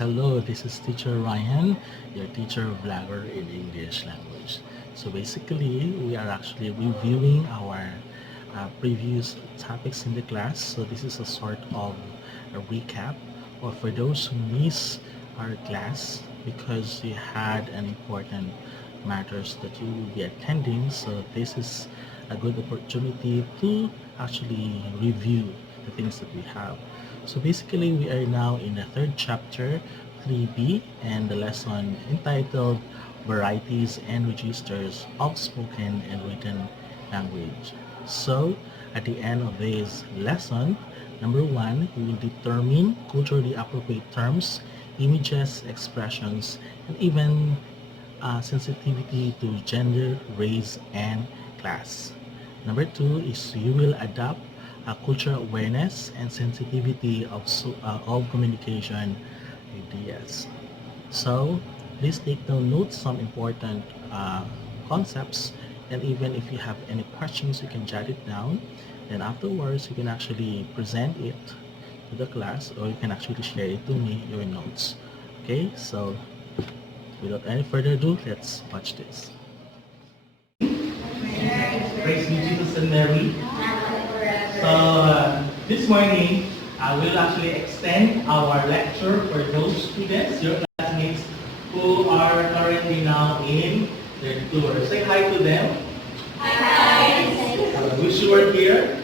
hello. This is Teacher Ryan, your teacher vlogger in English language. So basically, we are actually reviewing our previous topics in the class. So this is a sort of a recap, or for those who miss our class because we had an important matters that you will be attending. So this is a good opportunity to actually review the things that we have. So basically, we are now in the third chapter, 3B, and the lesson entitled Varieties and Registers of Spoken and Written Language. So, at the end of this lesson, number one, we will determine culturally appropriate terms, images, expressions, and even sensitivity to gender, race, and class. Number two is you will adopt cultural awareness and sensitivity of communication ideas. So please take down notes, some important concepts, and even if you have any questions, you can jot it down. Then afterwards, you can actually present it to the class, or you can actually share it to me, your notes. Okay, so without any further ado, let's watch this. Praise be Jesus and Mary. So this morning, I will actually extend our lecture for those students, your classmates, who are currently now in their tour. Say hi to them. Hi. Wish you were here.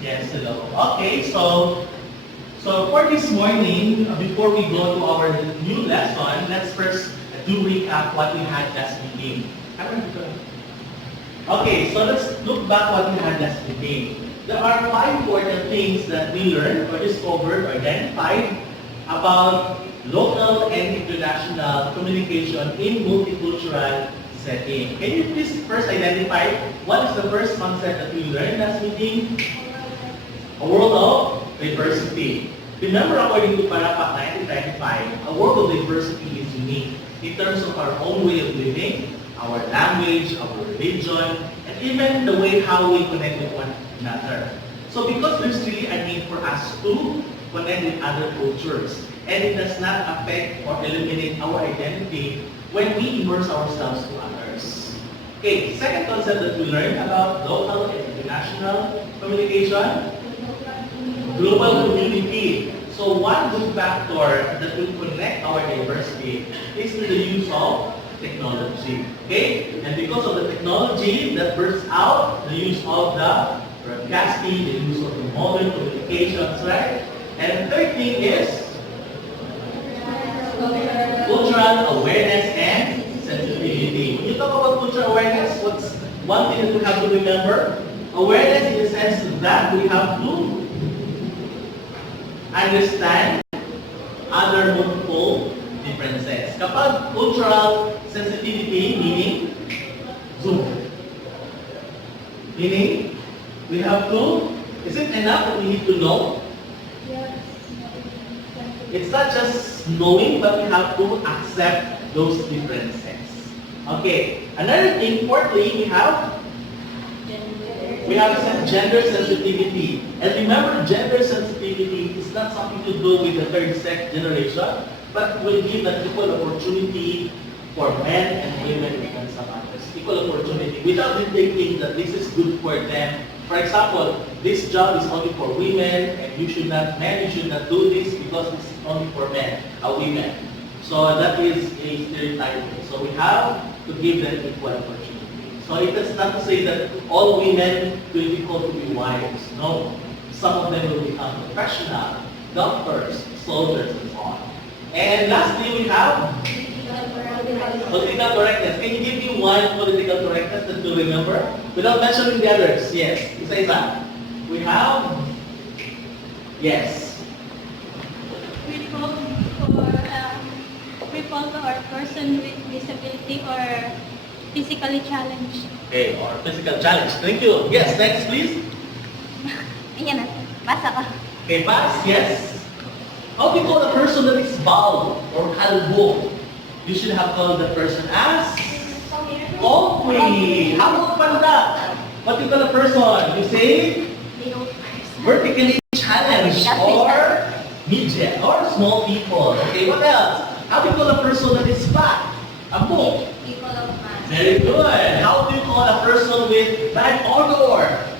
Yes, hello. Okay, so for this morning, before we go to our new lesson, let's first do recap what we had last meeting. Okay, so let's look back what we had last meeting. There are 5 important things that we learned or discovered or identified about local and international communication in multicultural setting. Can you please first identify what is the first concept that we learned last meeting? A world of diversity. Remember, according to Parapat 1995, a world of diversity is unique in terms of our own way of living, our language, our religion, and even the way how we connect with one another. So because there's really a need for us to connect with other cultures, and it does not affect or eliminate our identity when we immerse ourselves to others. Okay, second concept that we learned about local and international communication, global community. So one good factor that will connect our diversity is the use of technology. Okay? And because of the technology that bursts out, the use of the broadcasting, the use of the modern communications, right? And the third thing is cultural awareness and sensitivity. When you talk about cultural awareness, what's one thing that we have to remember? Awareness in the sense that we have to understand other multiple differences. Kapag cultural sensitivity, meaning Zoom. Meaning, we have to, is it enough that we need to know? Yes. It's not just knowing, but we have to accept those differences. Okay, another thing, fourthly, we have gender sensitivity. And remember, gender sensitivity is not something to do with the third sex generation, but will give an equal opportunity for men and women and some others. Equal opportunity without thinking that this is good for them. For example, this job is only for women, and you should not do this because this is only for women. So that is a stereotype. So we have to give them equal opportunity. So it is not to say that all women will be called to be wives. No. Some of them will become professional, doctors, soldiers, and so on. And lastly, we have political correctness. Can you give me one political correctness that you remember? Without mentioning the others. Yes. Isa. We have, yes. People or person with disability or physically challenged. Okay, or physical challenge. Thank you. Yes, next please. Ayan na. Basa ka. Okay, pass. Yes. How do you call a person that is bald or kalbo? You should have called the person as Oakley. How about panda? What do you call a person? You say vertically challenged or midget or small people. Okay, what else? How do you call a person that is fat? A book. People of mass. Very good. How do you call a person with bad odor?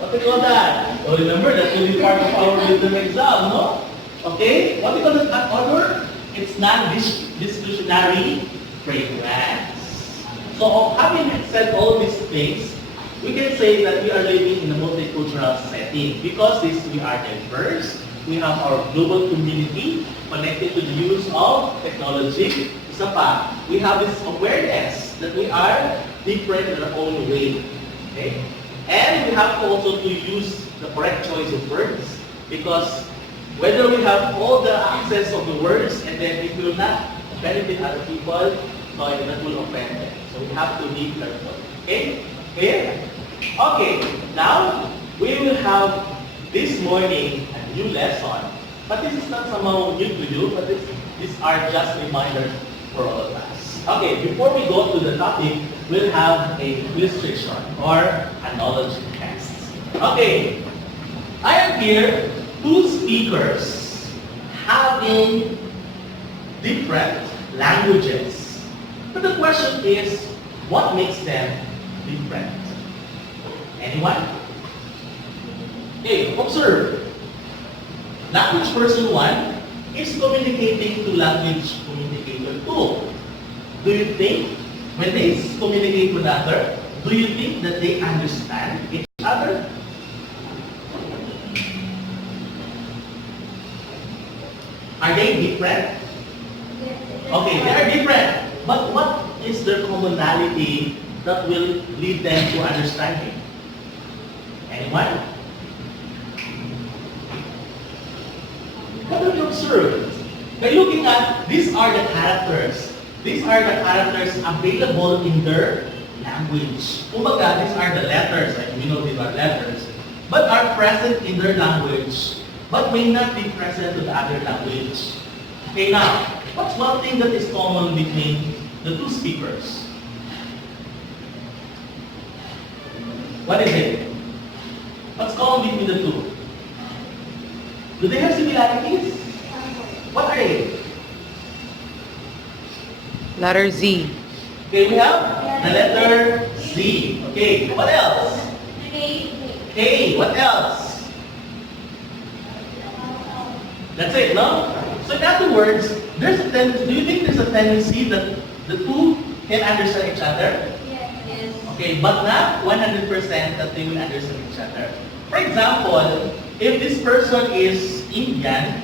What do you call that? So remember, that will be part of our rhythm exam, no? Okay, what do you call that odor? It's non-discretionary fragrance. So having said all these things, we can say that we are living in a multicultural setting because we are diverse. We have our global community connected to the use of technology. Isa pa, we have this awareness that we are different in our own way. Okay? And we have also to use the correct choice of words because whether we have all the access of the words and then it will not benefit other people, so that will offend them. So we have to be careful. Okay? Clear? Okay, now we will have this morning a new lesson. But this is not somehow new to you, but these are just reminders for all of us. Okay, before we go to the topic, we'll have a illustration or a knowledge test. Okay, I have here two speakers having different languages. But the question is, what makes them different? Anyone? Okay, observe. Language person 1 is communicating to language communicator 2. Do you think, when they communicate with other, do you think that they understand each other? Are they different? Okay, they are different. But what is their commonality that will lead them to understanding? Anyone? What have you observed? By looking at, these are the characters. These are the characters available in their language. Kumbaga, these are the letters, like we know these are letters, but are present in their language, but may not be present to the other language. Okay, now, what's one thing that is common between the two speakers? What is it? What's common between the two? Do they have similarities? What are they? Letter Z. Okay, we have the letter Z. Okay, what else? K. What else? That's it, no? So in other words, there's a tendency, do you think there's a tendency that the two can understand each other? Yes. Okay, but not 100% that they will understand each other. For example, if this person is Indian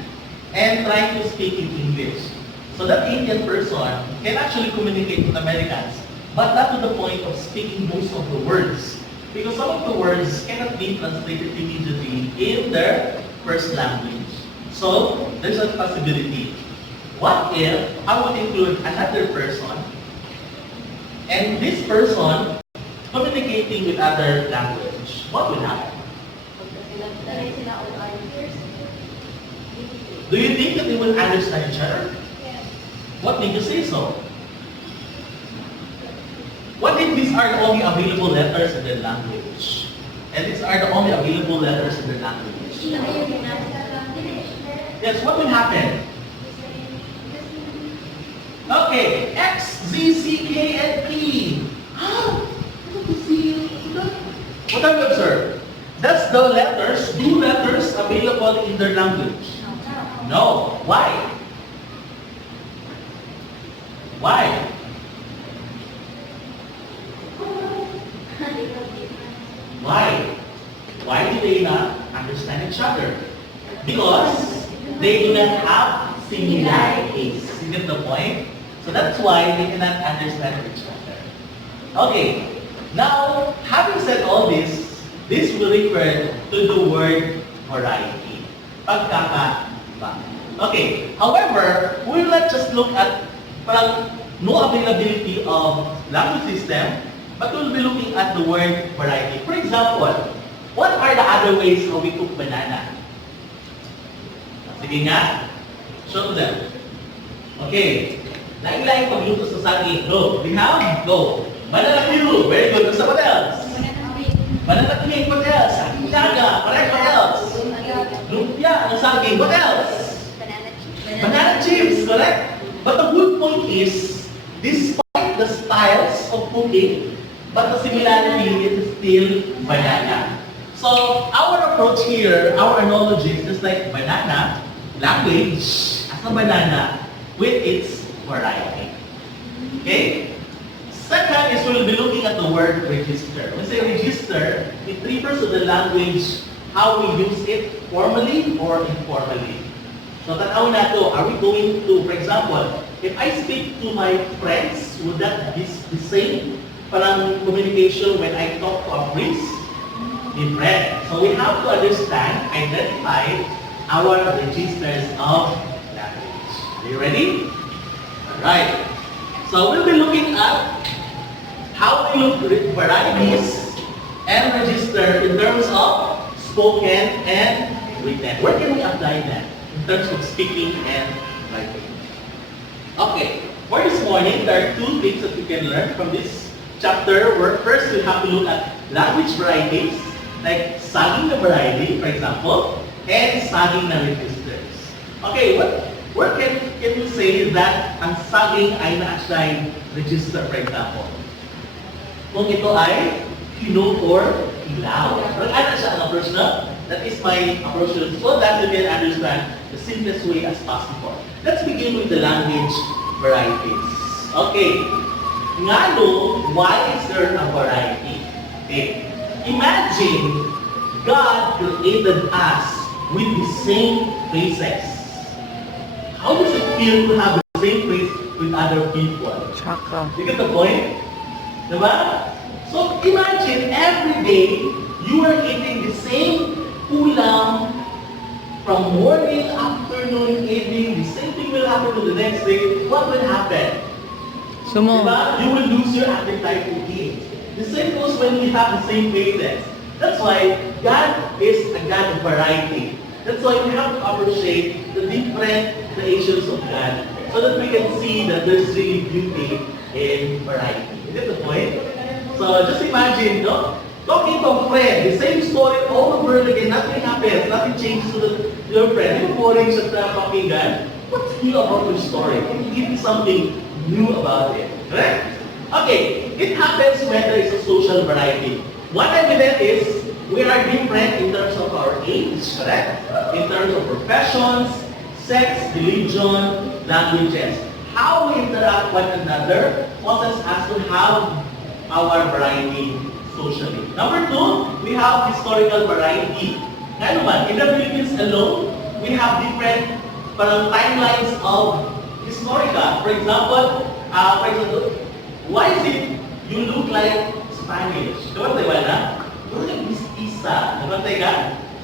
and trying to speak in English, so that Indian person can actually communicate with Americans, but not to the point of speaking most of the words. Because some of the words cannot be translated immediately in their first language. So, there's a possibility. What if I would include another person, and this person communicating with other language? What will happen? Do you think that they will understand each other? What made you say so? What if these are the only available letters in their language? And these are the only available letters in their language. Yes, what will happen? Okay, X, Z, C, K, and P. What have you observed? That's the letters, two letters available in their language. No. Why? Why? Why? Why do they not understand each other? Because they do not have similarities. You get the point? So that's why they cannot understand each other. Okay. Now, having said all this will refer to the word variety. Pagkakaiba. Okay. However, we will not just look at no availability of language system, but we'll be looking at the word variety. For example, what are the other ways how we cook banana? Sige nga. Show them. Okay. Lain-lain pagluto sa saging. Go. We have. Go. Banana Q. Very good. What else? Banana cake. What else? Saging daga. Correct. What else? Lumpia. Ano ang saging. What else? Banana chips. Banana chips, correct? But the good point is, despite the styles of cooking, but the similarity is still banana. So our approach here, our analogy is just like banana, language as a banana with its variety. Okay? Second is we'll be looking at the word register. When we say register, it refers to the language, how we use it formally or informally. So tanawin nato, are we going to, for example, if I speak to my friends, would that be the same parang communication when I talk to a priest? Different. So we have to understand, identify our registers of language. Are you ready? Alright. So we'll be looking at how we look at varieties and register in terms of spoken and written. Where can we apply that in terms of speaking and writing? Okay, for this morning, there are two things that we can learn from this chapter. Where first, we have to look at language varieties, like saging na variety, for example, and saging na registers. Okay, where can you say that ang saging ay na-assign register, for example? Kung ito ay hinog or ilaw. Ano siya ang approach na? That is my approach so that you can understand the simplest way as possible. Let's begin with the language varieties. Okay. Ngano, why is there a variety? Okay. Imagine God created us with the same faces. How does it feel to have the same face with other people? Chaka. You get the point? Diba? So imagine every day you are eating the same ulam from morning, afternoon, evening. The same thing will happen to the next day. What will happen? Sumo. Diba? You will lose your appetite to eat. The same goes when we have the same faces. That's why God is a God of variety. That's why we have to appreciate the different creations of God so that we can see that there's really beauty in variety. Is that the point? So just imagine, no? Talking to a friend, the same story all over again, nothing happens, nothing changes to your friend. You're boring siya na talking God. What's new about your story? Can you give me something new about it? Correct? Okay, it happens when there is a social variety. One evidence is we are different in terms of our age, correct? In terms of professions, sex, religion, languages. How we interact with one another causes us to have our variety socially. Number two, we have historical variety. Ngayon naman, in the Philippines alone, we have different parang timelines of historical. For example, why is it you look like Spanish? Diba tayo na? Murag isa. Diba tayo ka?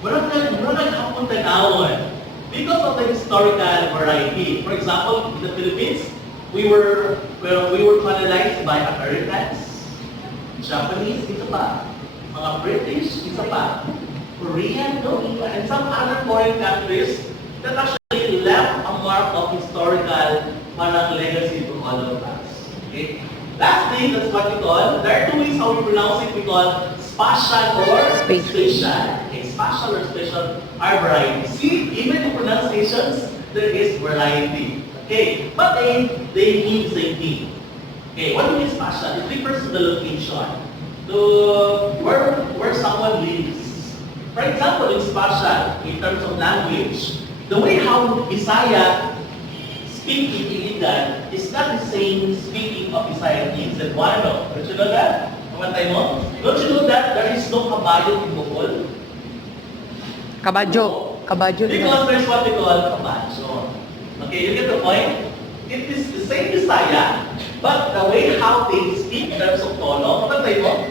Murag hapon tanawon. Because of the historical variety. For example, in the Philippines, we were colonized by Americans, Japanese, isa pa. Mga British, isa pa. Korean, no? And some other foreign countries that actually left a mark of historical parang legacy to all of us. Okay? Last thing, that's what we call, there are two ways how we pronounce it. We call spatial or spatial. Okay, spatial or spatial are variety. See, even in pronunciations, there is variety. Okay, but they mean the same thing. Okay, what do you mean spatial? It refers to the location, to where someone lives. For example, in spatial, in terms of language, the way how Bisaya speak in Iligan is not the same speaking of Bisaya in Cebuano. Don't you know that? Kamatay mo? Don't you know that there is no kabayo in Bohol? Kabadyo. Kabadyo. Because there's what we call kabayo. Okay, you get the point? It is the same Bisaya, but the way how they speak in terms of tono, kamatay mo?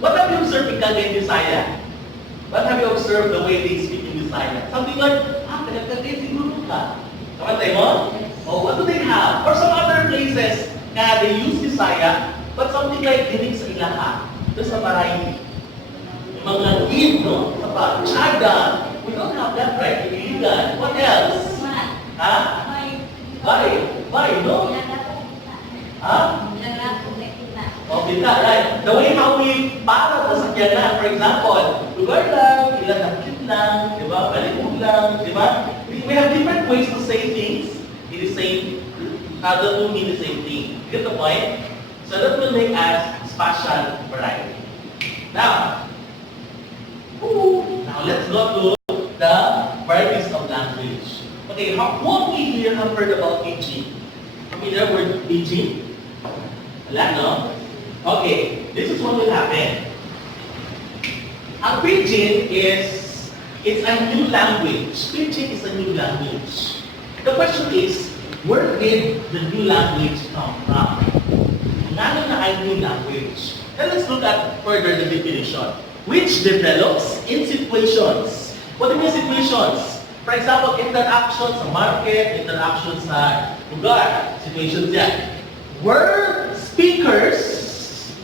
What have you observed in Cagayan Bisaya? What have you observed the way they speak in Bisaya? Something like, kalagkagay siguro ka. Kamatay mo? Oh, what do they have? Or some other places, they use Bisaya, but something like dinig sa ilaha. There's a variety. Yung mga gid, no? Sa pa, Chaga. We don't have that, right? Iligan. What else? Ha? Bye, no? Ha? Oh, kita, right? The way how we para sa sakyanan, for example, lugar lang, ilan na lang, di ba? Balik mo lang, di ba? We have different ways to say things in the same, that will mean the same thing. Get the point? So that will make us spatial variety. Now, now let's go to the varieties of language. Okay, who of you here have heard about pidgin? Familiar word pidgin? Wala, no? Okay, this is what will happen. A pidgin it's a new language. Pidgin is a new language. The question is, where did the new language come from? Ano na ay new language? And let's look at further the definition. Which develops in situations. What do you mean situations? For example, interaction sa market, interaction sa lugar, situations yan. Where speakers,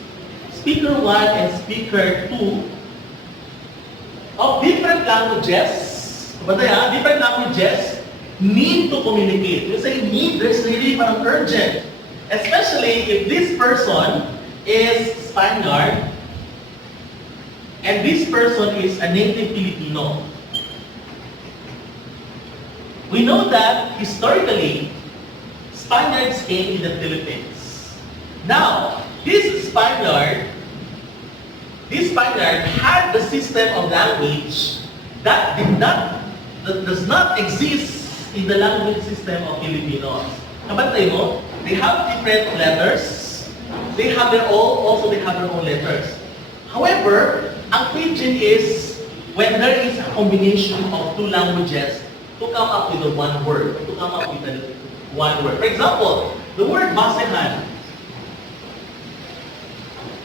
speaker 1 and speaker 2, of different languages, different languages, need to communicate. You say need, there's really parang urgent. Especially if this person is Spaniard, and this person is a native Filipino. We know that historically, Spaniards came in the Philippines. Now, this Spaniard had the system of language that does not exist in the language system of Filipinos. Kabantay mo, they have different letters. They have their own letters. However, ang pidgin is when there is a combination of two languages to come up with one word. For example, the word basehan.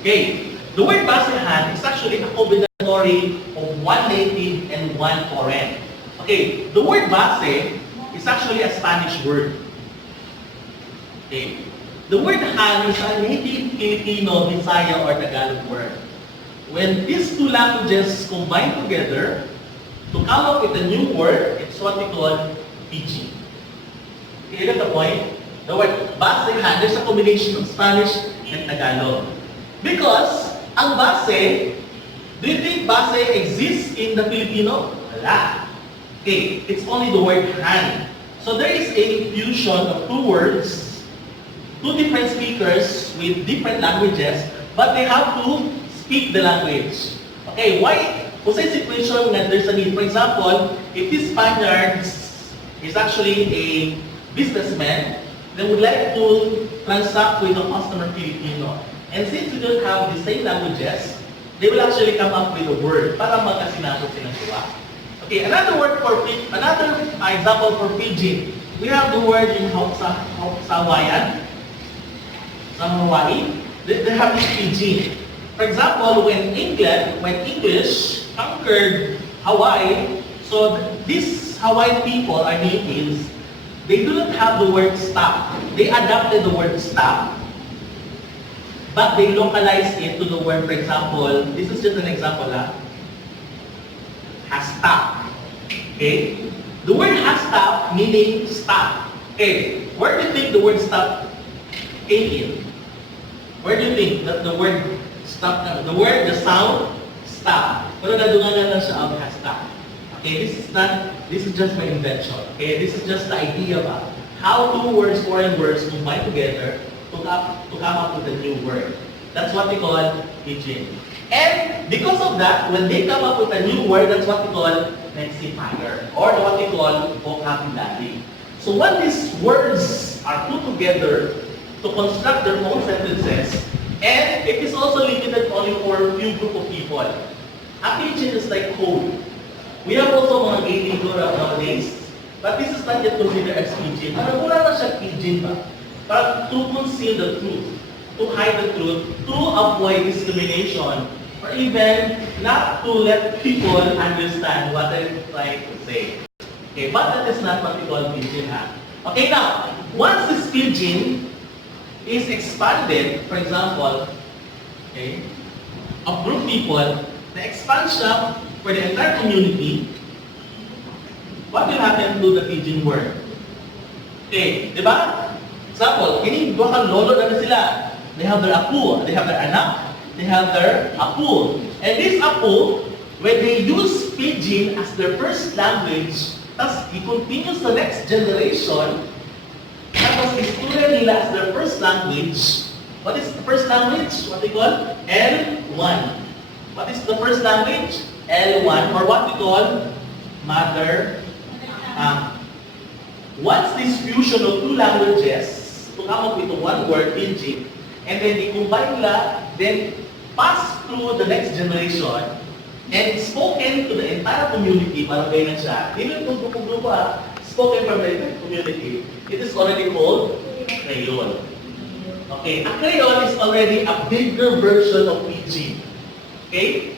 Okay, the word basehan is actually a combinatory of one native and one foreign. Okay, the word base is actually a Spanish word. Okay, the word han is a native Filipino, Bisaya, or Tagalog word. When these two languages combine together to come up with a new word, it's what we call pidgin. Okay, you get the point? The word basehan, there's a combination of Spanish and Tagalog. Because ang base, do you think base exists in the Filipino? Wala. Okay, it's only the word han. So there is a fusion of two words, two different speakers with different languages, but they have to speak the language. Okay, why? Kung sa situation that there's a need, for example, if this Spaniard is actually a businessman, they would like to transact with a customer Filipino. And since we don't have the same languages, they will actually come up with a word para magkasinabot silang siwa. Okay, another example for pidgin. We have the word in sa Hawaiian, sa Hawaii. They have this pidgin. For example, when English conquered Hawaii, so these Hawaiian people are natives, they do not have the word stop. They adapted the word stop, but they localized it to the word, for example, this is just an example, hastap. Okay? The word hastap meaning stop. Okay, where do you think the word stop came in? Where do you think that the word stop, the sound stop? Pero nadungan na siya ang hastap. Okay, this is just my invention. Okay, this is just the idea about how two words, foreign words combine together to come up with a new word. That's what we call pidgin. And because of that, when they come up with a new word, that's what we call lexifier, or what we call vocabulary. So when these words are put together to construct their own sentences, and it is also limited only for a few group of people. A pidgin is like code. We have also mga gaming nowadays, but this is not yet considered as pidgin. Ano, wala na siya pidgin ba? But to conceal the truth, to hide the truth, to avoid discrimination, or even not to let people understand what I'm trying to say. Okay, but that is not what we call pidgin. Okay, now, once this pidgin is expanded, for example, okay, of group people, the expansion for the entire community, what will happen to the pidgin word? Okay, di ba? Example, kini dua ka lolo na sila. They have their apu, they have their anak, they have their apu. And this apu, when they use Pidgin as their first language, tapos i-continue sa next generation, tapos i-student nila as their first language. What is the first language? What we call L1. What is the first language? L1, or what we call mother tongue. Once this fusion of two languages to come up with one word, Pidgin, and then they combine nila, then pass through the next generation, and spoken to the entire community, parang ganyan siya. Even kung grupo spoken from the entire community, it is already called Creole. Okay, a Creole is already a bigger version of Pidgin. Okay?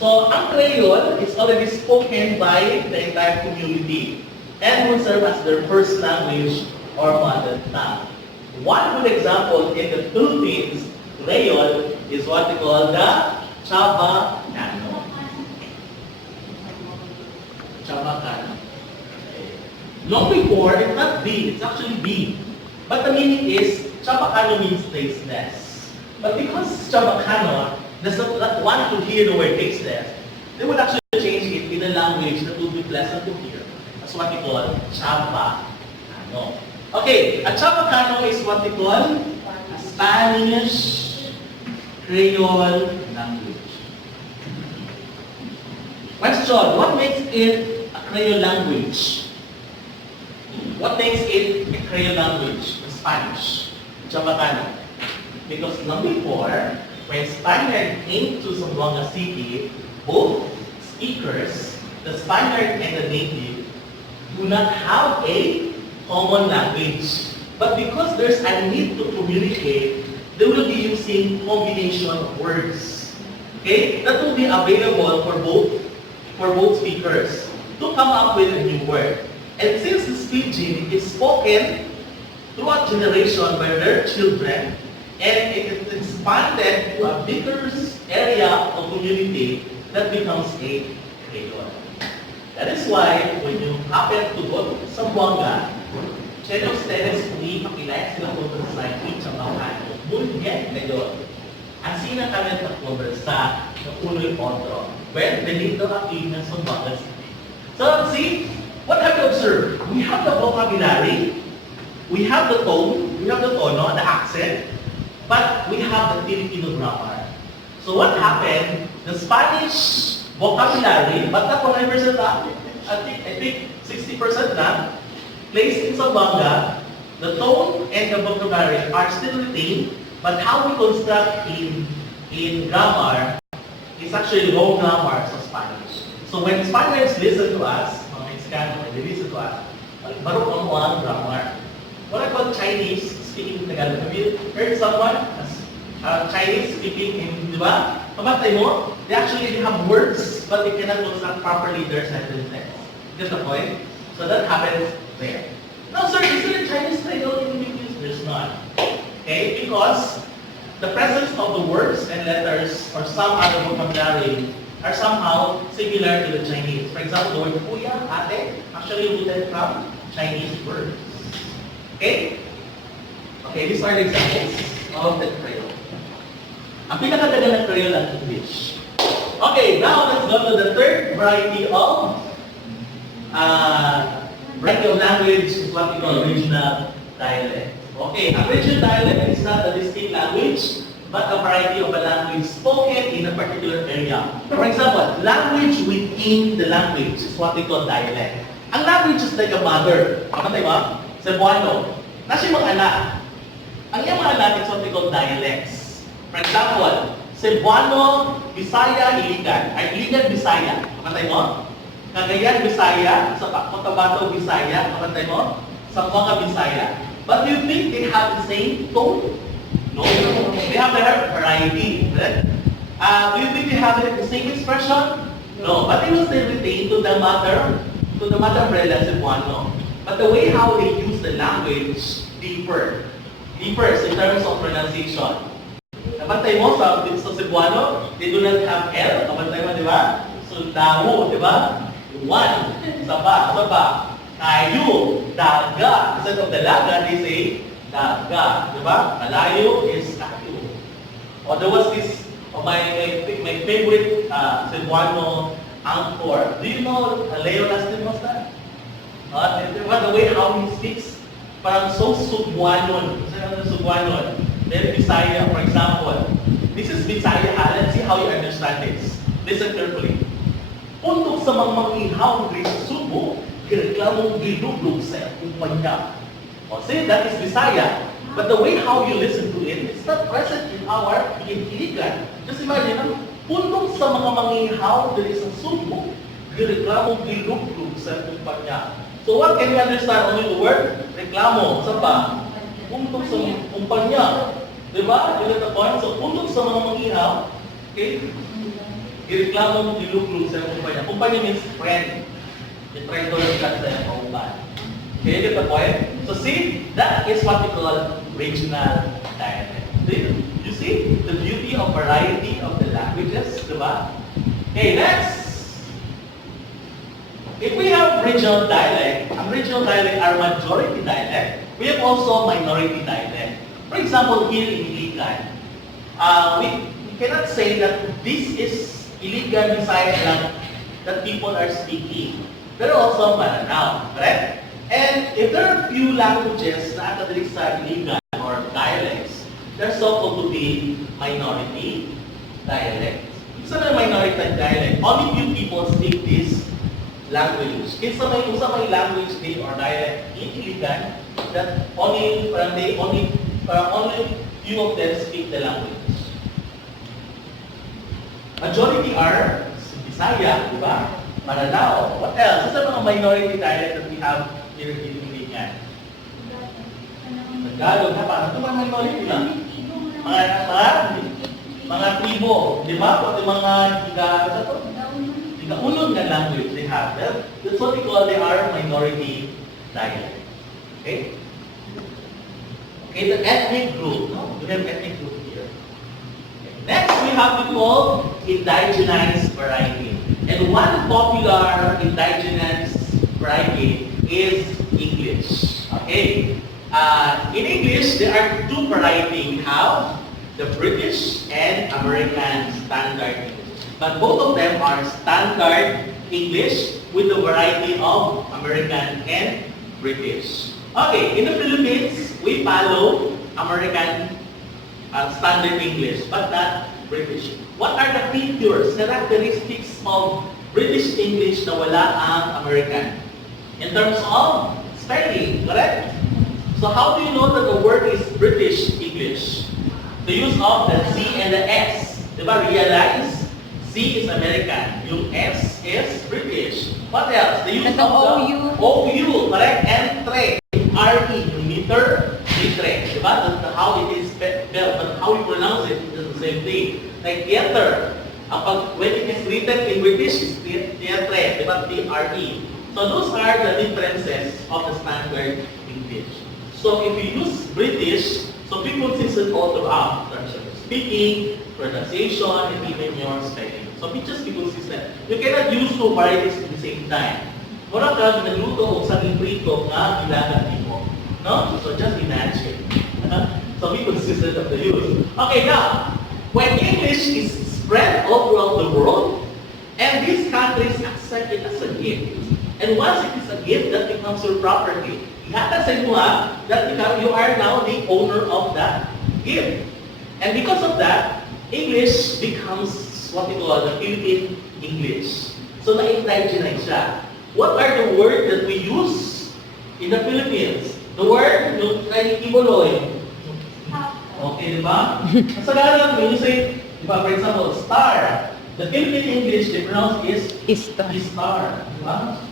So, ang Creole is already spoken by the entire community and will serve as their first language or mother tongue. One good example in the Philippines, Creole, is what we call the Chabacano. Chabacano. Long before, it's not B, it's actually B. But the meaning is, Chabacano means tasteless. But because Chabacano does not want to hear the word tasteless, they would actually change it in a language that would be pleasant to hear. That's what we call Chabacano. Okay, a Chabacano is what we call a Spanish Creole language. Question, what makes it a Creole language? What makes it a Creole language? Spanish. Chabacano. Because long before, when Spaniard came to Zamboanga City, both speakers, the Spaniard and the native, do not have a common language. But because there's a need to communicate, they will be using combination of words. Okay? That will be available for both speakers to come up with a new word. And since this Pidgin is spoken throughout generation by their children, and it is expanded to a bigger area of community, that becomes a Creole. That is why when you happen to go to Zamboanga, check ustedes kung ipakilaya sila po sa language sa mga muy bien ngayon. Así na kami nagkonversa ng uno'y otro. Well, benito aquí ng Zamboanga City. So, see, what have you observed? We have the vocabulary, we have the tone, we have the tono, the accent, but we have the Filipino grammar. So what happened? The Spanish vocabulary, but not 100% na, I think 60% na, placed in Zamboanga, the tone and the vocabulary are still retained, but how we construct in grammar is actually wrong grammar sa Spanish. So when Spaniards listen to us, mga Mexicano, when they listen to us, barok ang mga grammar. What about Chinese speaking Tagalog? Have you heard someone Chinese speaking in, di ba? Pamatay mo, they actually have words, but they cannot construct properly their sentences. Get the point? So that happens there. Now, sir, is there a Chinese title in English? There's not. Okay? Because the presence of the words and letters or some other vocabulary are somehow similar to the Chinese. For example, the word kuya, ate, actually rooted from Chinese words. Okay? Okay, these are the examples of the Creole. Ang pinakaganda ng Creole ang English. Okay, now let's go to the third variety of language is what we call regional dialect. Okay, a regional dialect is not a distinct language, but a variety of a language spoken in a particular area. For example, language within the language is what we call dialect. Ang language is like a mother. Kapatay mo? Cebuano. Nasa yung mga anak. Ang iyong mga anak is what we call dialects. For example, Cebuano, Bisaya, Iligan. Ay, Iligan, Bisaya. Kapatay mo? Cagayan, Bisaya. Sa Cotabato, Bisaya. Kapatay mo? Zamboanga, Bisaya. But do you think they have the same tone? No. They have their variety. Right? Do you think they have the same expression? No. But they will still retain to the mother umbrella, Cebuano. But the way how they use the language differs in terms of pronunciation. Kapantay mo sa Cebuano, they do not have L. Kapantay mo, di ba? So, daho, di ba? One, saba. Kayo, daga. Instead of dalaga, they say daga. Di ba? Malayo is kayo. Or there was this, my favorite Cebuano Angkor. Do you know Leo Lastimos? The way how he speaks, parang so Sugwanon. Kasi ano Sugwanon? Then Bisaya, for example. This is Bisaya, ha? Let's see how you understand this. Listen carefully. Puntok sa mga ihaw ng sa Subo, kireklamong gilublog sa kumpanya. O, see, that is Bisaya. But the way how you listen to it, it's not present in our Iligan. Just imagine, puntok sa mga mangihaw ng sa Subo, kireklamong gilublog sa kumpanya. So what can we understand only the word? Reklamo. Saan ba? Puntok sa kumpanya. Diba? You get the point? So puntok sa mga mag-ihaw, okay? Ireklamo mo giluglog sa kumpanya. Kumpanya means friend. The traitor ka sa kumpanya. Okay, you get the point? So see, that is what we call regional dialect. You see the beauty of variety of the languages, diba? Okay, next. If we have regional dialect are majority dialect, we have also minority dialect. For example, here in Iligan, we cannot say that this is Iligan Bisaya lang that people are speaking. There are also Maranao, correct? And if there are few languages na akadalik sa Iligan or dialects, they're so-called to be minority dialect. Isa na minority dialect, only few people speak this language. Kung sa may language day or dialect in Iligan, that only few of them speak the language. Majority are Bisaya, di ba? Maranao. What else? Sa mga minority dialect that we have here in Iligan? Tagalog na pa. Ito mga minority lang. Mga tribo, di ba? Pati mga unod na language they have. That's what we call they are minority dialect. Okay? Okay, the ethnic group. No? We have ethnic group here. Okay. Next, we have to call indigenous variety. And one popular indigenous variety is English. Okay? In English, there are two varieties. We have the British and American Standard English. But both of them are standard English with a variety of American and British. Okay, in the Philippines, we follow American standard English, but not British. What are the features, characteristics of British English na wala ang American? In terms of spelling, correct? So how do you know that the word is British English? The use of the Z and the S. Diba? Realize C is American, yung S is British. What else? The use of the OU, correct? And tre, R-E, meter, litre. Diba? That's how it is spelled, but how you pronounce it is the same thing. Like theater, when it is written in British, it's theatre, diba? T-R-E. So those are the differences of the standard English. So if you use British, so people see it all throughout, in terms of speaking, pronunciation, and even your spelling. So just people see that. You cannot use two varieties at the same time. Mura ka, nagluto o sa prito nga gilagan mo. No? So just imagine. So people see that of the use. Okay, now, when English is spread all throughout the world, and these countries accept it as a gift. And once it is a gift, that becomes your property. Ihatag sa inyo that you are now the owner of that gift. And because of that, English becomes what we call the Philippine English. So na-indigenize siya. What are the words that we use in the Philippines? The word, yung Iboloy. Okay, di ba? Sa Tagalog, when you say, di ba, for example, star. The Philippine English, they pronounce is Star. star. Di ba?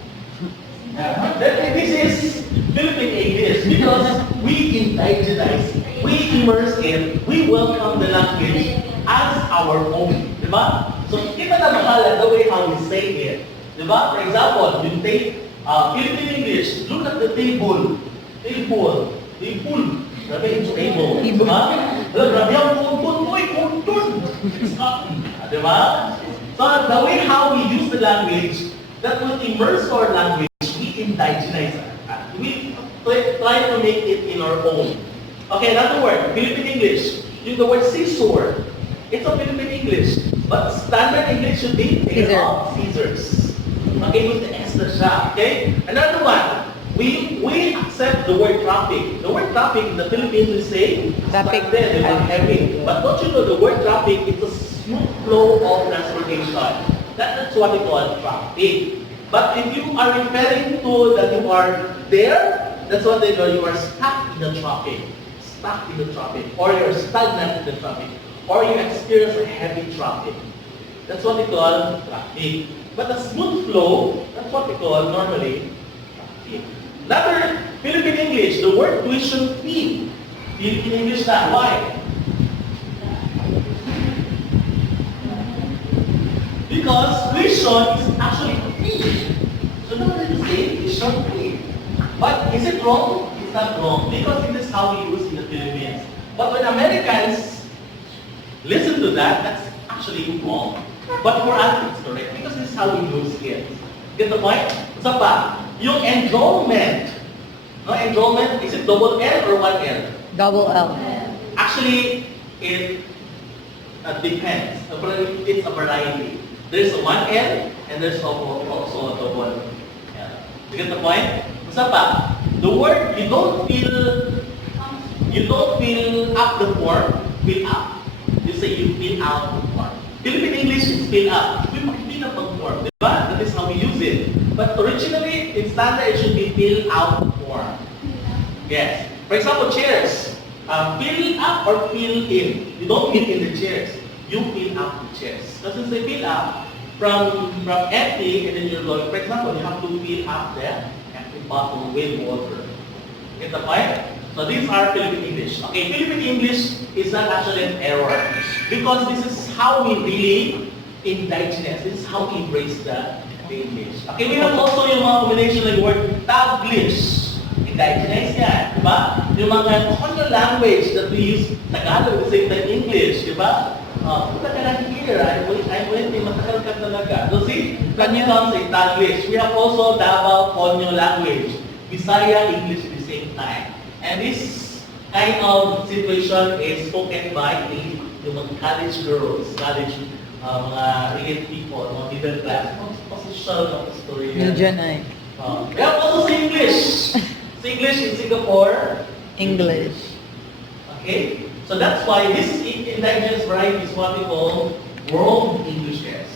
Yeah. This is Philippine English because we indigenize, we immerse it, we welcome the language as our own. Diba? So, kita na mahala the way how we say it. Diba? For example, you take Philippine English, look at the table. Table. Grabe yung table. Diba? Grabe ang kuntun. Diba? So, the way how we use the language, that will immerse our language, we indigenize it. We try to make it in our own. Okay, another word, Philippine English. Yung the word scissor, it's a Philippine English. But standard English should be pair Scissor. of scissors. Okay, with the S na siya. Okay? Another one. We accept the word traffic. The word traffic in the Philippines we say Traffic. standard, heavy. But don't you know the word traffic is a smooth flow of transportation. That's what we call traffic. But if you are referring to that you are there, that's what they call you are stuck in the traffic. Stuck in the traffic. Or you're stagnant in the traffic. Or you experience a heavy traffic. That's what we call traffic. But a smooth flow, that's what we call normally traffic. Another Philippine English, the word tuition fee. Philippine English na. Why? Because tuition is actually a fee. So nobody to say tuition fee. But is it wrong? It's not wrong. Because it is how we use in the Philippines. But when Americans listen to that, that's actually wrong. But for us, it's correct. Because this is how we use it. Get the point? Isa pa, yung enrollment. No, enrollment, is it double L or one L? Double L. Actually, it depends. It's a variety. There's a one L and there's also a double L. You get the point? Isa pa, the word you don't fill up the form, fill up. You say you fill out the form. Philippine English is fill up. We fill up the form. Diba? That is how we use it. But originally, in standard, it should be fill out the form. Yes. For example, chairs. Fill up or fill in. You don't fill in the chairs. You fill up the chairs. Because since they fill up from empty, and then you're going, for example, you have to fill up the empty bottle with water. Get the point? So these are Philippine English. Okay, Philippine English is not actually an error. Because this is how we really indigenous. This is how we embrace the English. Okay, we have also yung mga combination like word Taglish. Indigenous yan, di ba? Yung mga colonial language that we use Tagalog, the same time English, di ba? Punta ka na here, I'm waiting, matagal ka talaga. So see, that becomes a Taglish. We have also Davao colonial language, Bisaya English at the same time. And this kind of situation is spoken by yung mga college girls, college mga elite people, mga middle class, position of story. Median ay. We have also Singlish. Singlish in Singapore. English. Okay? So that's why this indigenous variety is what we call world Englishes.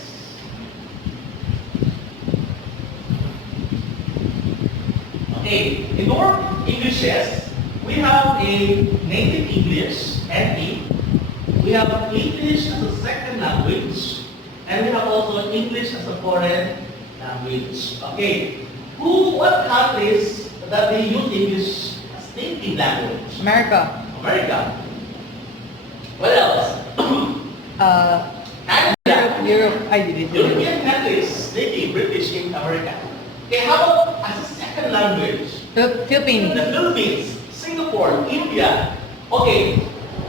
Okay, in world Englishes, we have a native English, NE. We have English as a second language, and we have also English as a foreign language. Okay, what countries that they use English as native language? America. America. What else? Canada. Europe. I did it. European countries, native British in America. Okay, how about as a second language? Philippines. The Philippines, Singapore, India. Okay,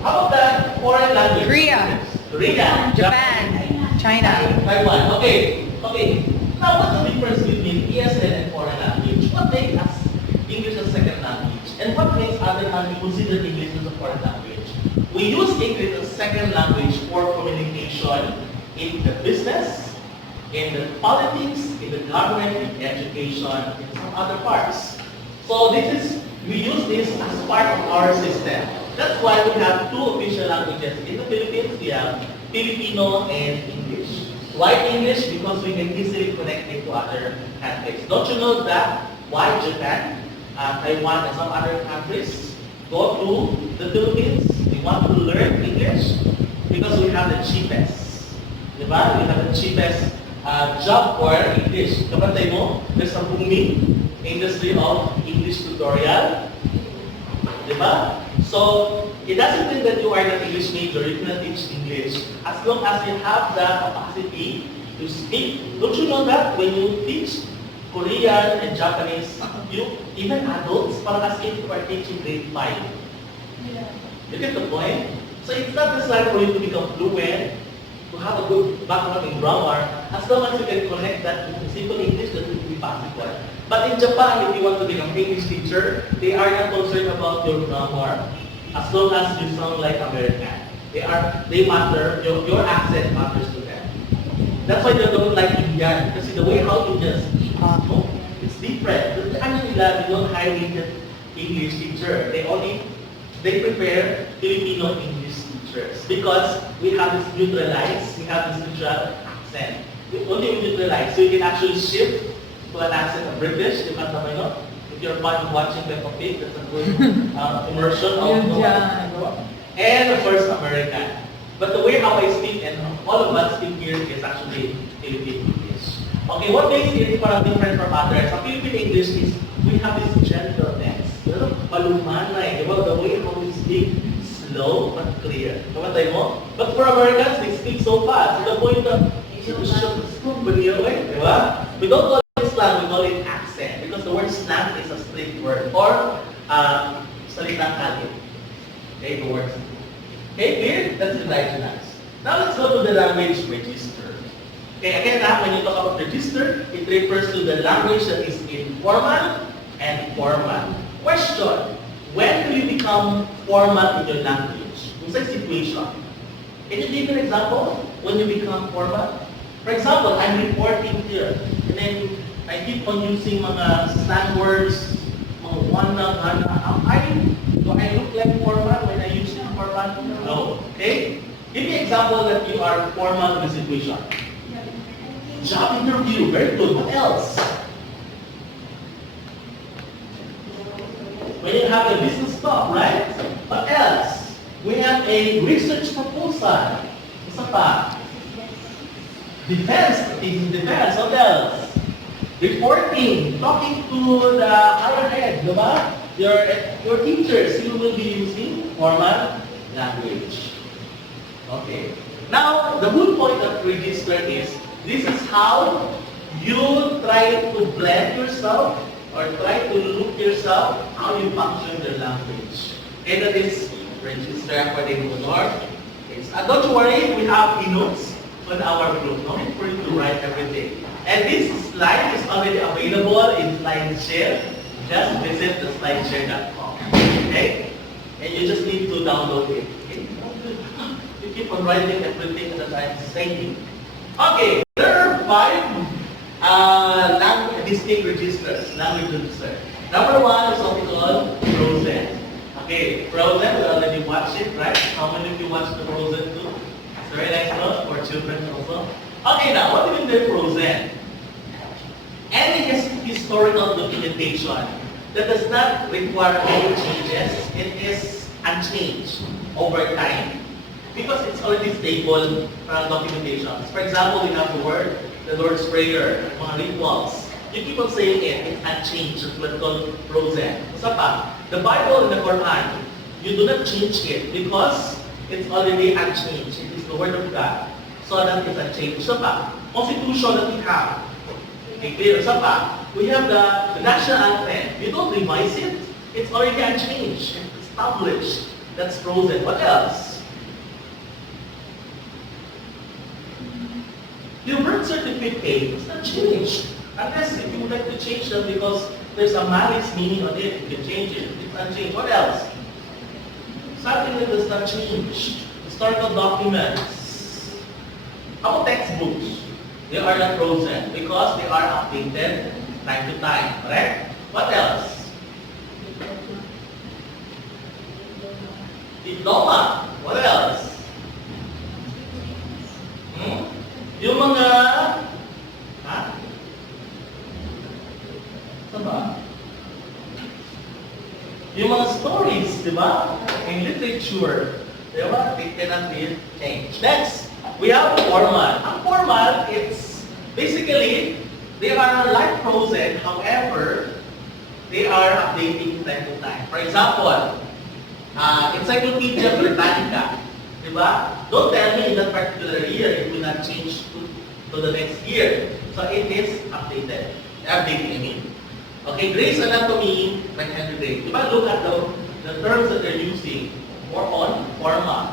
how about the foreign language? Korea. Korea. Japan. China. Taiwan. Okay. Okay. Now, what's the difference between ESL and foreign language? What makes us English as second language? And what makes other countries consider English as a foreign language? We use English as second language for communication in the business, in the politics, in the government, in education, in some other parts. So we use this as part of our system. That's why we have two official languages. In the Philippines, we have Filipino and English. Why English? Because we can easily connect it to other countries. Don't you know that why Japan, Taiwan, and some other countries go to the Philippines? They want to learn English because we have the cheapest. Diba? We have the cheapest job for English. Kapatay mo, there's a booming industry of English tutorial. Diba? So, it doesn't mean that you are an English major, you cannot teach English. As long as you have the capacity to speak. Don't you know that when you teach Korean and Japanese, even adults, parang as if you are teaching grade 5. Yeah. You get the point? So it's not necessary for you to become fluent, to have a good background in grammar, as long as you can connect that with simple English, that will be possible. But in Japan, if you want to become English teacher, they are not concerned about your grammar, as long as you sound like American. They matter, your accent matters to them. That's why they don't like Indian. Kasi the way how Indians speak, no? It's different. Ano nila, they don't hire Indian English teacher. They prepare Filipino English teachers because we have this neutral accent. Only we neutralize, so you can actually shift to an accent of British, if you're fond of watching Peppa Pig, that's a good immersion of and of course American. But the way how I speak and all of us speak here is actually Philippine English. Okay, what makes it different from others? Sa Philippine English is we have this gentleness. Palumanay, the way how we speak, slow but clear. Kamatay mo? But for Americans, they speak so fast. To the point of, we don't call it slang, we call it accent. Because the word slang is a strict word. Or, salitang kalit. Okay, the word. Okay, clear? That's indigenous. Now let's go to the language register. Okay, again, when you talk about register, it refers to the language that is informal and formal. Question, when do you become formal in your language? In such situation, can you give an example when you become formal? For example, I'm reporting here, and then I keep on using mga slang words, mga do I look like formal when I use formal? No. Okay? Give me an example that you are formal in the situation. Job interview, very good. What else? When you have a business talk, right? What else? We have a research proposal. Isa pa? Defense. What else? Reporting. Talking to the higher head, diba? Your teachers, you will be using formal language. Okay. Now, the whole point of register is, this is how you try to blend yourself or try to look yourself how you function your language. Okay, that is register according to Lord. Don't you worry, we have notes on our group. No need for you to write everything. And this slide is already available in SlideShare. Just visit the slideshare.com. Okay? And you just need to download it. Okay? You keep on writing everything that I'm saying. Okay, there are 5 distinct registers, language register. Number 1 is what we call Frozen. Okay, Frozen, we already watched it, right? How many of you watched the Frozen 2? It's very nice, no? For children also. Okay, now, what do you mean by Frozen? Any historical documentation that does not require any changes, it is unchanged over time. Because it's already stable documentations. For example, we have the Lord's Prayer, mga rituals. You keep on saying it, it's unchanged. It's what we call Frozen. Isa pa, the Bible and the Quran, you do not change it because it's already unchanged. It is the Word of God. So that is unchanged. Isa pa, Constitution that we have. Okay, clear. Isa pa, we have the national anthem. You don't revise it. It's already unchanged. It's established. That's Frozen. What else? Your birth certificate is not changed. Unless if you would like to change them because there's a malice meaning on it, you can change it. It's unchanged. What else? Something that does not change. Historical documents. How about textbooks? They are not frozen because they are updated time to time. Correct? What else? Diploma. What else? Yung mga yung mga stories, di ba? In literature, di ba? They cannot be changed. Next, we have formal. Ang formal, it's basically, they are like frozen, however, they are updating time to time. For example, Encyclopedia Britannica, di ba? Don't tell me in that particular year, it will not change to the next year. So it is updated. Updating, I mean. Okay, Gray's Anatomy by Henry Gray. Diba, look at the terms that they're using. More on formal.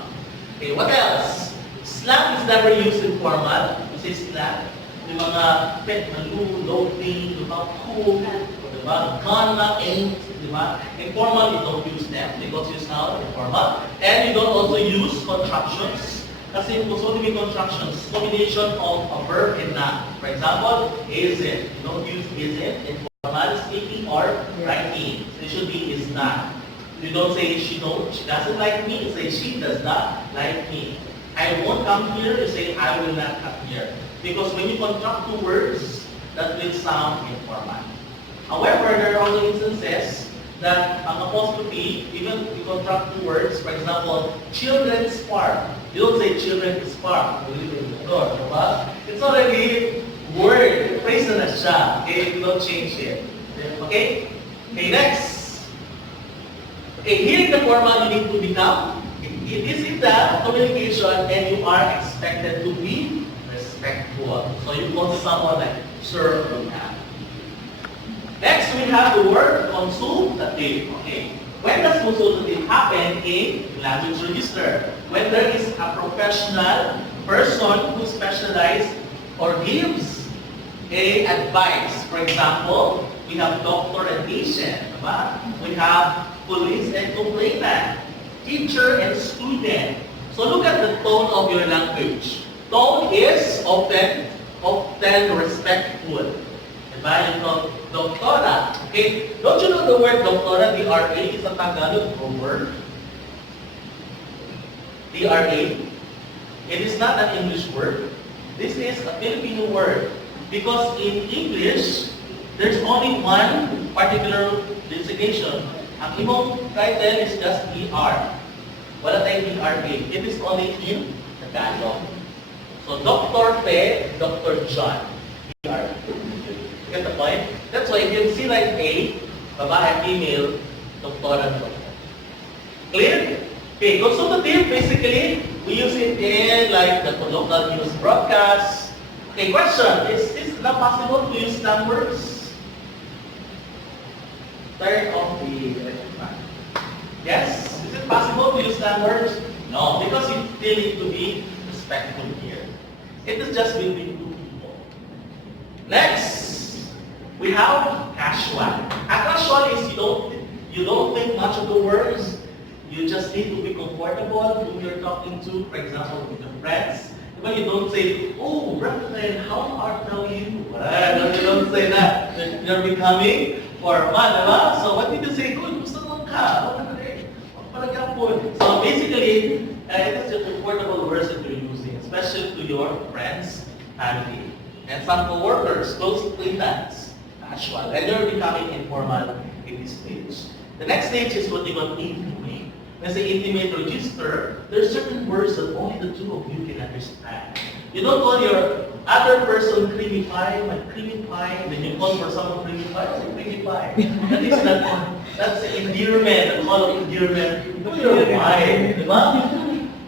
Okay, what else? Slang is never used in formal. You say slang. Yung mga pet, malu, loading, diba, cool, diba, gonna, ain't, diba? In formal, you don't use them because it's now informal. And you don't also use contractions Kasi most only be contractions, combination of a verb and noun. For example, isn't. You don't use isn't in formal speaking or writing. So it should be is not. You don't say she doesn't like me, you say she does not like me. I won't come here, you say I will not come here. Because when you contract two words, that will sound informal. However, there are also instances that ang apostrophe, even if you contract two words, for example, children's park. You don't say children's park. It's already word, phrase na siya. Okay, you don't change it. Okay? Okay, next. Okay, here in the formal you need to become. It is in the communication and you are expected to be respectful. So you call someone like sir or ma'am. Next, we have the word consultative. Okay. When does consultative happen in language register? When there is a professional person who specializes or gives a advice. For example, we have doctor and patient. Diba? We have police and complainant. Teacher and student. So look at the tone of your language. Tone is often respectful. Diba? You know, doktora. Okay? Don't you know the word doktora, D-R-A, is a Tagalog word? D-R-A. It is not an English word. This is a Filipino word. Because in English, there's only one particular designation. Ang imong title is just DR. Wala tayong DRA. It is only in Tagalog. So, Dr. Pe, Dr. John. DR. Get the point? That's why if you see like A, babae, female, doktora, doktor. Clear? Okay, consultative, basically, we use it in like the local news broadcast. Okay, question. Is it not possible to use slang words? Turn off the electric fan. Yes? Is it possible to use slang words? No, because you still need to be respectful here. It is just between two people. Next, we have casual. A casual is you don't think much of the words. You just need to be comfortable who you're talking to, for example, with your friends. But you don't say, oh, Brethren, how art thou you? No, you don't say that. You're becoming formal, diba? So what did you say? Good, gusto naman ka. So basically, it is just comfortable words that you're using, especially to your friends, family, and some co-workers, close acquaintance, casual. And you're becoming informal in this stage. The next stage is what you call intimate. When I say intimate register, there's certain words that only the two of you can understand. You don't call your other person creamy pie, my creamy pie, and then you call for someone creamy pie, say creamy pie. That is not, that's endearment, a call of endearment. Your pie, diba?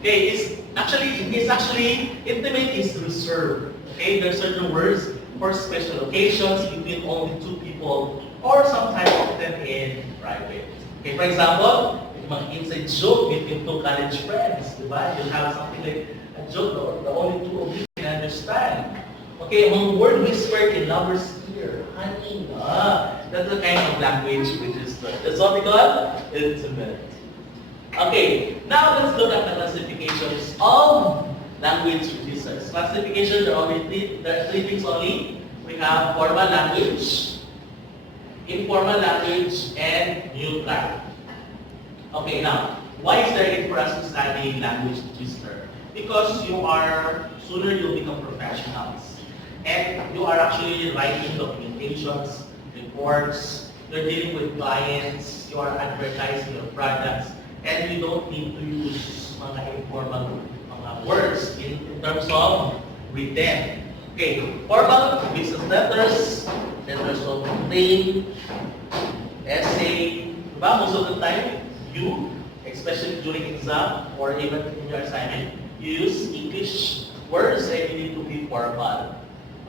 Okay, it's actually, intimate is reserved. Okay, there are certain words for special occasions between only two people, or sometimes often in private. Okay, for example, inside joke between two college friends, diba? You have something like a joke that the only two of you can understand. Okay, among word whispered in lovers' ear, honey, that's the kind of language which is that's what we call intimate. Okay, now let's look at the classifications of language registers. Classification, there are three things only. We have formal language, informal language, and neutral. Okay, now, why is there need for us to study language register? Because sooner you'll become professionals. And you are actually writing documentations, reports, you're dealing with clients, you are advertising your products, and you don't need to use mga informal words in terms of written. Okay, formal, business letters, letters of name, essay, diba? Most of the time, you, especially during exam or even in your assignment, you use English words and you need to be formal.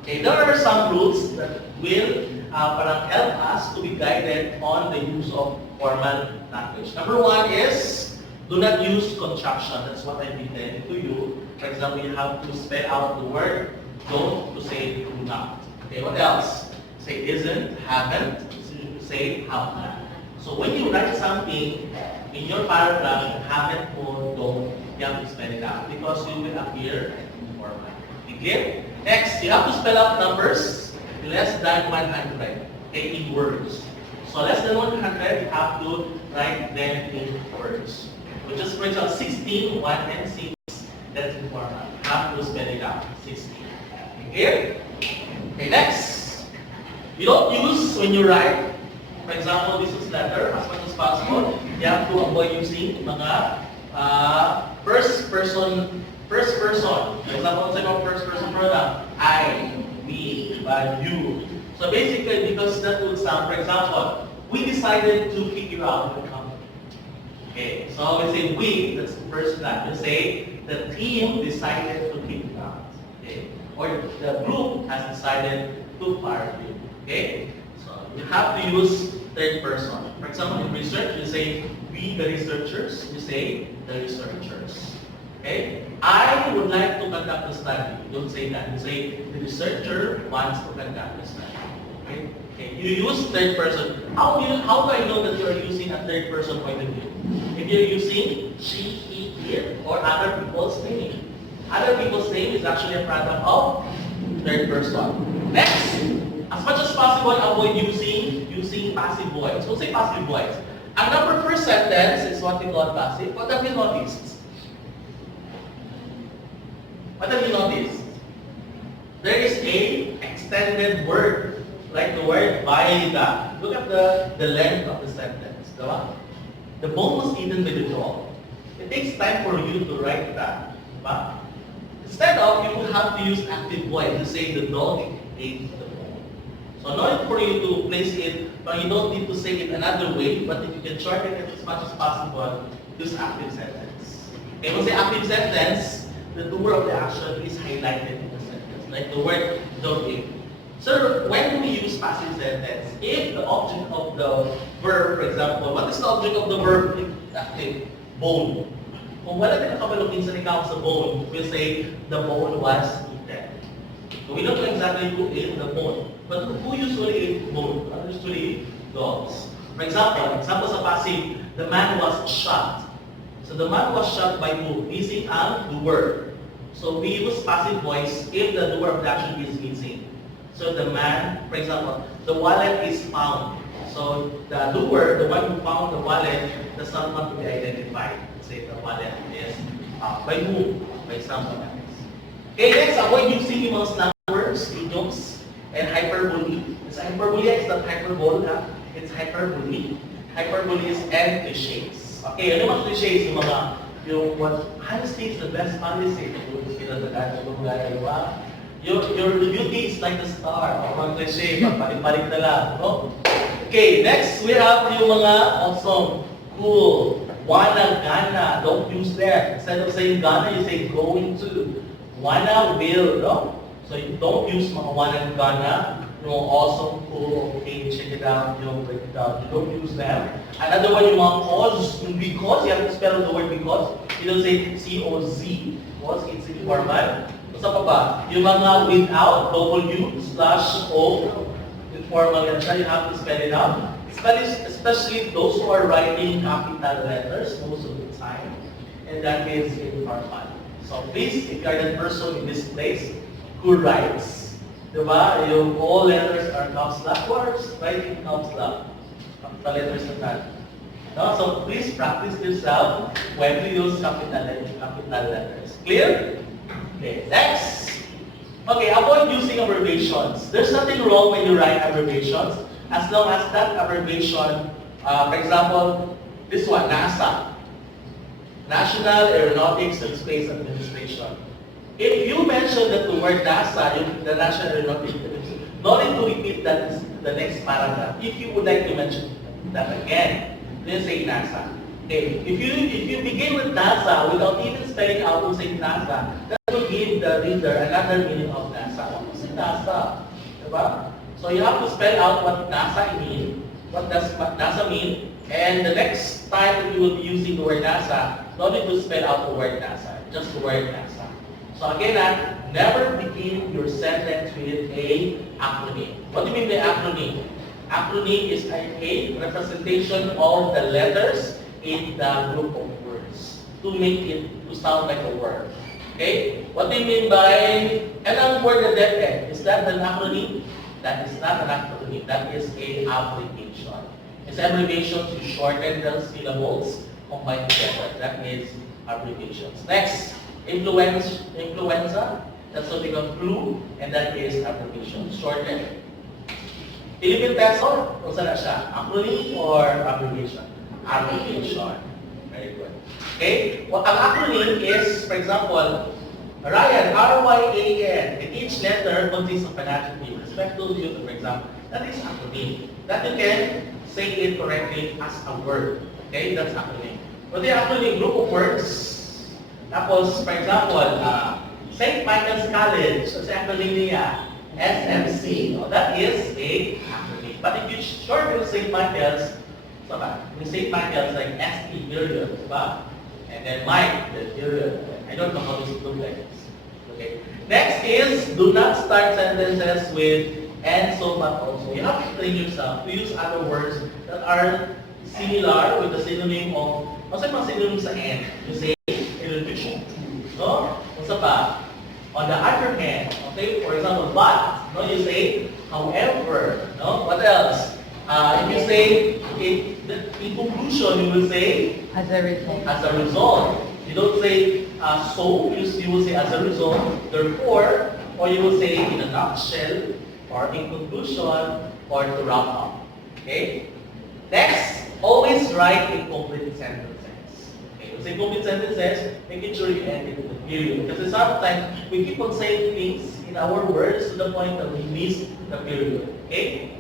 Okay, there are some rules that will help us to be guided on the use of formal language. Number one is, do not use contraction. That's what I've been telling to you. For example, you have to spell out the word don't to say do not. Okay, what else? Say isn't, haven't, say have not. So when you write something in your paragraph, you haven't or don't you have to spell it out because it will appear in format. Okay? Next, you have to spell out numbers less than 100, okay, in words. So less than 100, you have to write them in words. So just for example, 16, 1, and 6, that's in format. You have to spell it out, 16. Okay? Okay, next. You don't use when you write, for example, this is letter, as much as possible, you have to avoid using mga first person. For example, second first person pronoun, I, we, you. So basically, because that would sound, for example, we decided to kick you out of the company. Okay, so we say we, that's the first line. You say the team decided to kick you out. Okay, or the group has decided to fire you. Okay, so you have to use third person. For example, in research, you say we the researchers. You say the researchers. Okay, I would like to conduct a study. You don't say that. You say the researcher wants to conduct a study. Okay, okay. You use third person. How do I know that you are using a third person point of view? If you're using she, he, it, or other people's name. Other people's name is actually a product of third person. Next, as much as possible, avoid using passive voice. We'll say passive voice. Ang number first sentence is what we call passive. What have you noticed? What have you noticed? There is a extended word, like the word valida. Look at the length of the sentence. Diba? The bone was eaten by the dog. It takes time for you to write that. Diba? Instead of, you will have to use active voice to say the dog ate the bone. So no need for you to place it, but you don't need to say it another way, but if you can shorten it as much as possible, use active sentence. Okay, when we say active sentence, the doer of the action is highlighted in the sentence, like the word dog ate. So when do we use passive sentence? If the object of the verb, for example, what is the object of the verb? Active, bone. Kung wala din nakabalugin sa ikaw sa bone, we'll say the bone was eaten. So we don't know exactly who ate the bone, but who usually ate bone? Usually dogs. For example sa passive, the man was shot. So the man was shot by who? Missing ang doer. So we use passive voice if the doer of the action is missing. So the man, for example, the wallet is found. So the doer, the one who found the wallet, does not want to be identified. Say the wallet is by whom? By someone else. Okay, next, avoid using yung mga slang words, idioms, and hyperbole. It's hyperbole, it's not hyperbole, it's hyperbole. Hyperbole is and cliches. Okay, ano yung mga cliches? Yung what honesty is the best policy. Your beauty is like the star. Mga cliche, pagpalit-palit na lang. No? Okay, next we have yung mga awesome, cool, wanna, gonna. Don't use that. Instead of saying gonna, you say going to. Wanna, will. No? So you don't use mga wanna, gonna. Yung awesome, cool, okay, check it out, break it out. You don't use them. Another one, yung mga cause, yung because, you have to spell the word because. You don't say C-O-Z, because it's informal. Sa pa ba? Yung mga without, W/O, informal yan siya, you have to spell it out. Especially those who are writing capital letters most of the time. And that is informal. So please, if you are the person in this place who writes, diba? Yung all letters are caps lock words, writing caps lock. Capital letters na that. No? So please practice yourself when you use capital letters. Clear? Okay, next. Okay, avoid using abbreviations. There's nothing wrong when you write abbreviations as long as that abbreviation, for example, this one, NASA. National Aeronautics and Space Administration. If you mention that the word NASA, the National Aeronautics Administration, no need to repeat that in the next paragraph. If you would like to mention that again, then say NASA. Okay, if you begin with NASA without even spelling out who say NASA, that will give the reader another meaning of NASA. What is NASA? Diba? So you have to spell out what NASA means, what does NASA mean, and the next time that you will be using the word NASA, don't need to spell out the word NASA, just the word NASA. So again, never begin your sentence with a acronym. What do you mean by acronym? Acronym is a representation of the letters in the group of words to make it to sound like a word. Okay? What do you mean by anong word na DepEd? Is that an acronym? That is not an acronym. That is a abbreviation. It's abbreviation to shorten the syllables combined together. That is abbreviations. Next, influenza. That's what we call flu, and that is abbreviation, shortened. Philippine peso, kung saan na siya? Acronym or abbreviation? Abbreviation. Very good. Okay? Well, ang acronym is, for example, Ryan, R-Y-A-N, and each letter contains of an adjective. Respectful to you, for example. That is acronym. That you can say it correctly as a word. Okay? That's acronym. But the acronym, group of words. Tapos, for example, St. Michael's College, sa acronym niya, SMC. No, that is a acronym. But if you shorten St. Michael's, yung St. Michael's like SE period, diba? And then Mike, the period. I don't know how this look like this. Okay. Next is, do not start sentences with and so but also. You have to train yourself to use other words that are similar with the synonym of, ano sa mga synonym sa and? You say, in addition to, no? Ano pa? On the other hand, okay, for example, but, no, you say, however, no? What else? If you say, in conclusion, you will say, As a result. as a result. You don't say, so, you will say, as a result, therefore, or you will say, in a nutshell, or in conclusion, or to wrap up. Okay? Next, always write in complete sentences. Okay, you say complete sentences, making sure you end it with a period. Because sometimes we keep on saying things in our words to the point that we miss the period. Okay?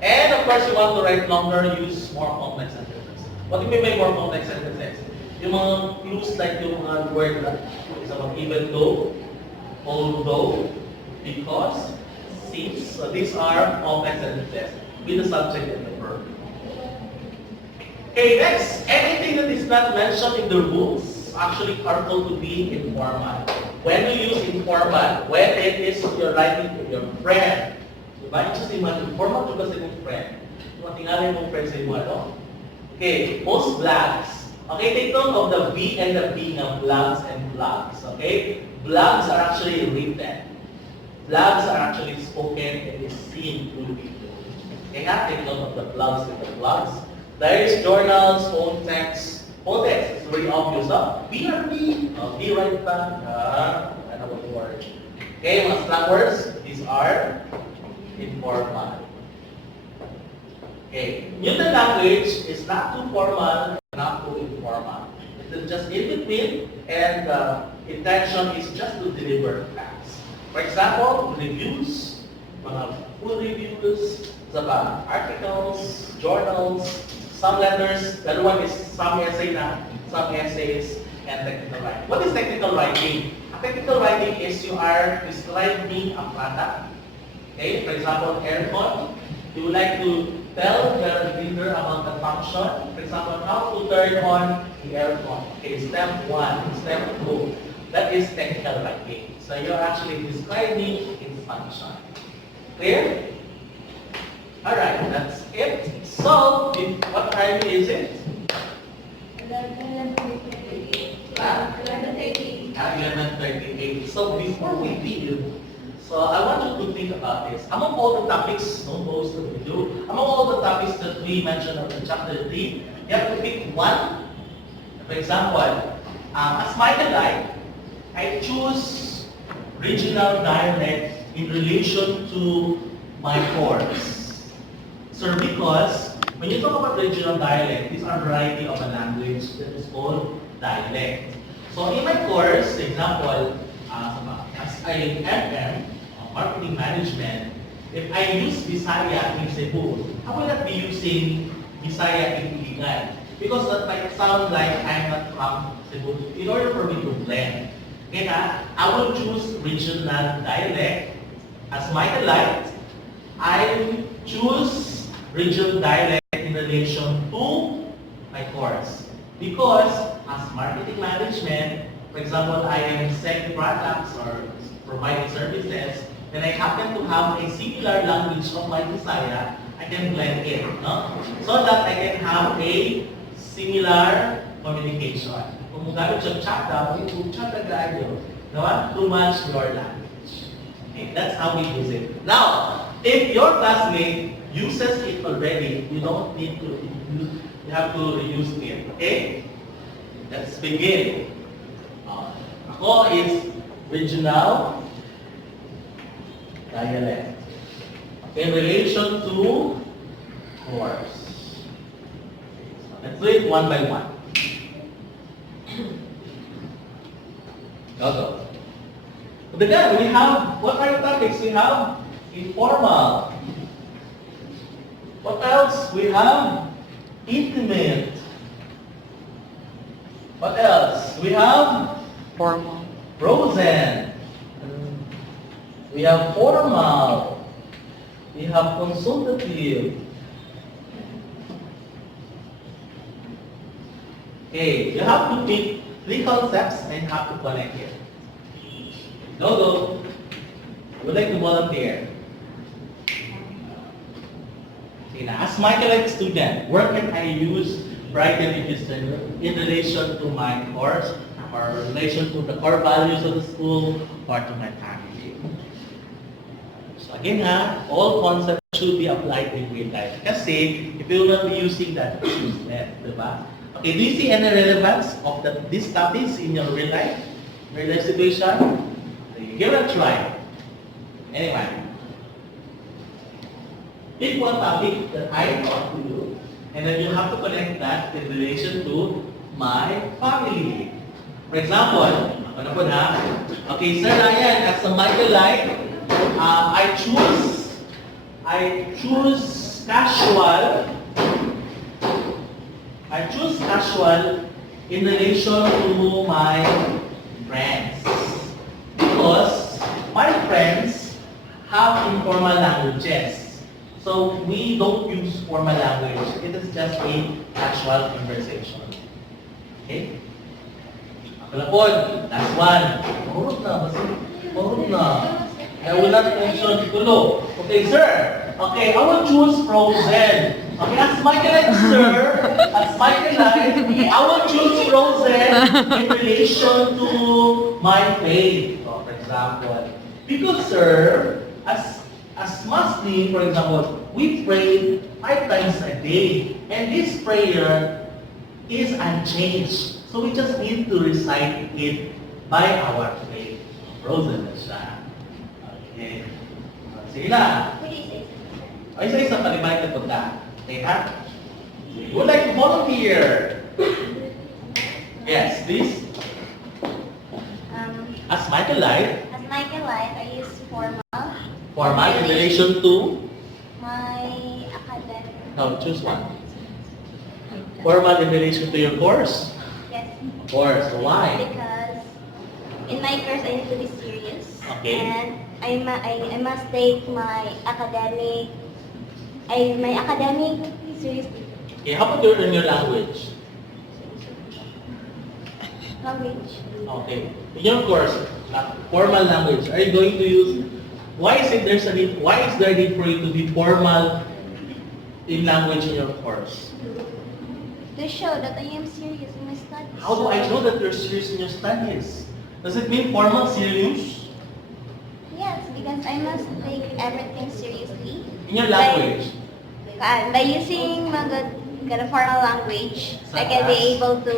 And of course, you want to write longer, use more complex sentences. What do you mean by more complex sentences? Yung mga clues like yung mga word na, even though, although, because, since. So these are complex sentences with the subject and the verb. Okay, next, anything that is not mentioned in the rules actually are called to be informal. When you use informal, when it is you're writing to your friend, diba? It's just informal juga sa iyong friend. Kung tingnan yung friend sa iyo, ano? Okay, most blogs. Okay, take note of the V and the B ng blogs and blogs. Okay? Blogs are actually written. Blogs are actually spoken and is seen through video. Okay, take note of the blogs and the blogs. There is journals, phone text. Phone text is very obvious, huh? BRB, be right back. I know what the word. Okay, mga slang words, these are informal. Okay, Newton language is not too formal, not too informal. It's just in between, and the intention is just to deliver facts. For example, reviews, mga full reviews, articles, journals, some letters. The other one is some essay na, some essays, and technical writing. What is technical writing? Technical writing is you are describing a product. Okay, for example, aircon. You would like to tell the reader about the function. For example, how to turn on the aircon. Okay, step 1, step 2. That is technical writing. So you're actually describing its function. Clear? Alright, that's it. So, what time is it? 11:38. So before we leave, so I want you to think about this. Among all the topics, no, most that we do, among all the topics that we mentioned in chapter 3, you have to pick one. For example, as Michael like, I choose regional dialect in relation to my course. So because when you talk about regional dialect, these are a variety of a language that is called dialect. So in my course, example, as I MM, marketing management, if I use Bisaya in Cebu, I will not be using Bisaya in Iligan because that might sound like I'm not from Cebu. In order for me to blend, I will choose regional dialect as my delight. I choose regional dialect in relation to my course because as marketing management, for example, I am selling products or providing services, then I happen to have a similar language of my Bisaya, I can blend it, no? So that I can have a similar communication. Kung kung gamit yung chat daw, yung chat na tayo. Diba? To match your language. Okay, that's how we use it. Now, if your classmate uses it already, you don't need to use, you have to reuse it. Okay? Let's begin. Ako is regional dialect. In relation to course. Let's do it one by one. Go. But again, we have, what are the topics? We have informal. What else? We have intimate. What else? We have Formal. frozen. We have formal. We have consultative. Okay, you have to pick 3 concepts and have to connect it. Go. I would like to volunteer. Okay, now as my college student, where can I use Varieties in relation to my course or relation to the core values of the school or to my family? So again all concepts should be applied in real life. Kasi if you will not be using that, it's useless, diba? Okay, do you see any relevance of these topics in your real life situation? Give it a try. Anyway, pick one topic that I taught to you, and then you have to connect that in relation to my family. For example, ako na po na. Okay, Sir Ryan, as a Michael Light, I choose casual. I choose casual in relation to my friends. Because my friends have informal languages. So we don't use formal language. It is just a casual conversation. Okay? Ako na po, last one. Mahurot na. I will not mention tulo. Okay, sir. Okay, I will choose frozen. Okay, as my sir, I will choose frozen in relation to my faith. For example, because sir, as Muslim, for example, we pray 5 times a day, and this prayer is unchanged. So we just need to recite it by our faith. Frozen na siya. Okay. Sige na. Ay, isa-isa palibay na punta. Okay, ha? You would like to volunteer? Yes, please. As Michael Light, I use formal. formal in relation to? My academic. No, choose one. Formal in relation to your course? Yes. Of course. Why? Because in my course I need to be serious. Okay. And I must take my academic seriously. Okay, how about in your language? Language. Okay. In your course, formal language, are you going to use, why is there a need for you to be formal in language in your course? To show that I am serious in my studies. How do I know that you're serious in your studies? Does it mean formal serious? Yes, because I must take everything seriously. In your language? By using mga formal language, I can be able to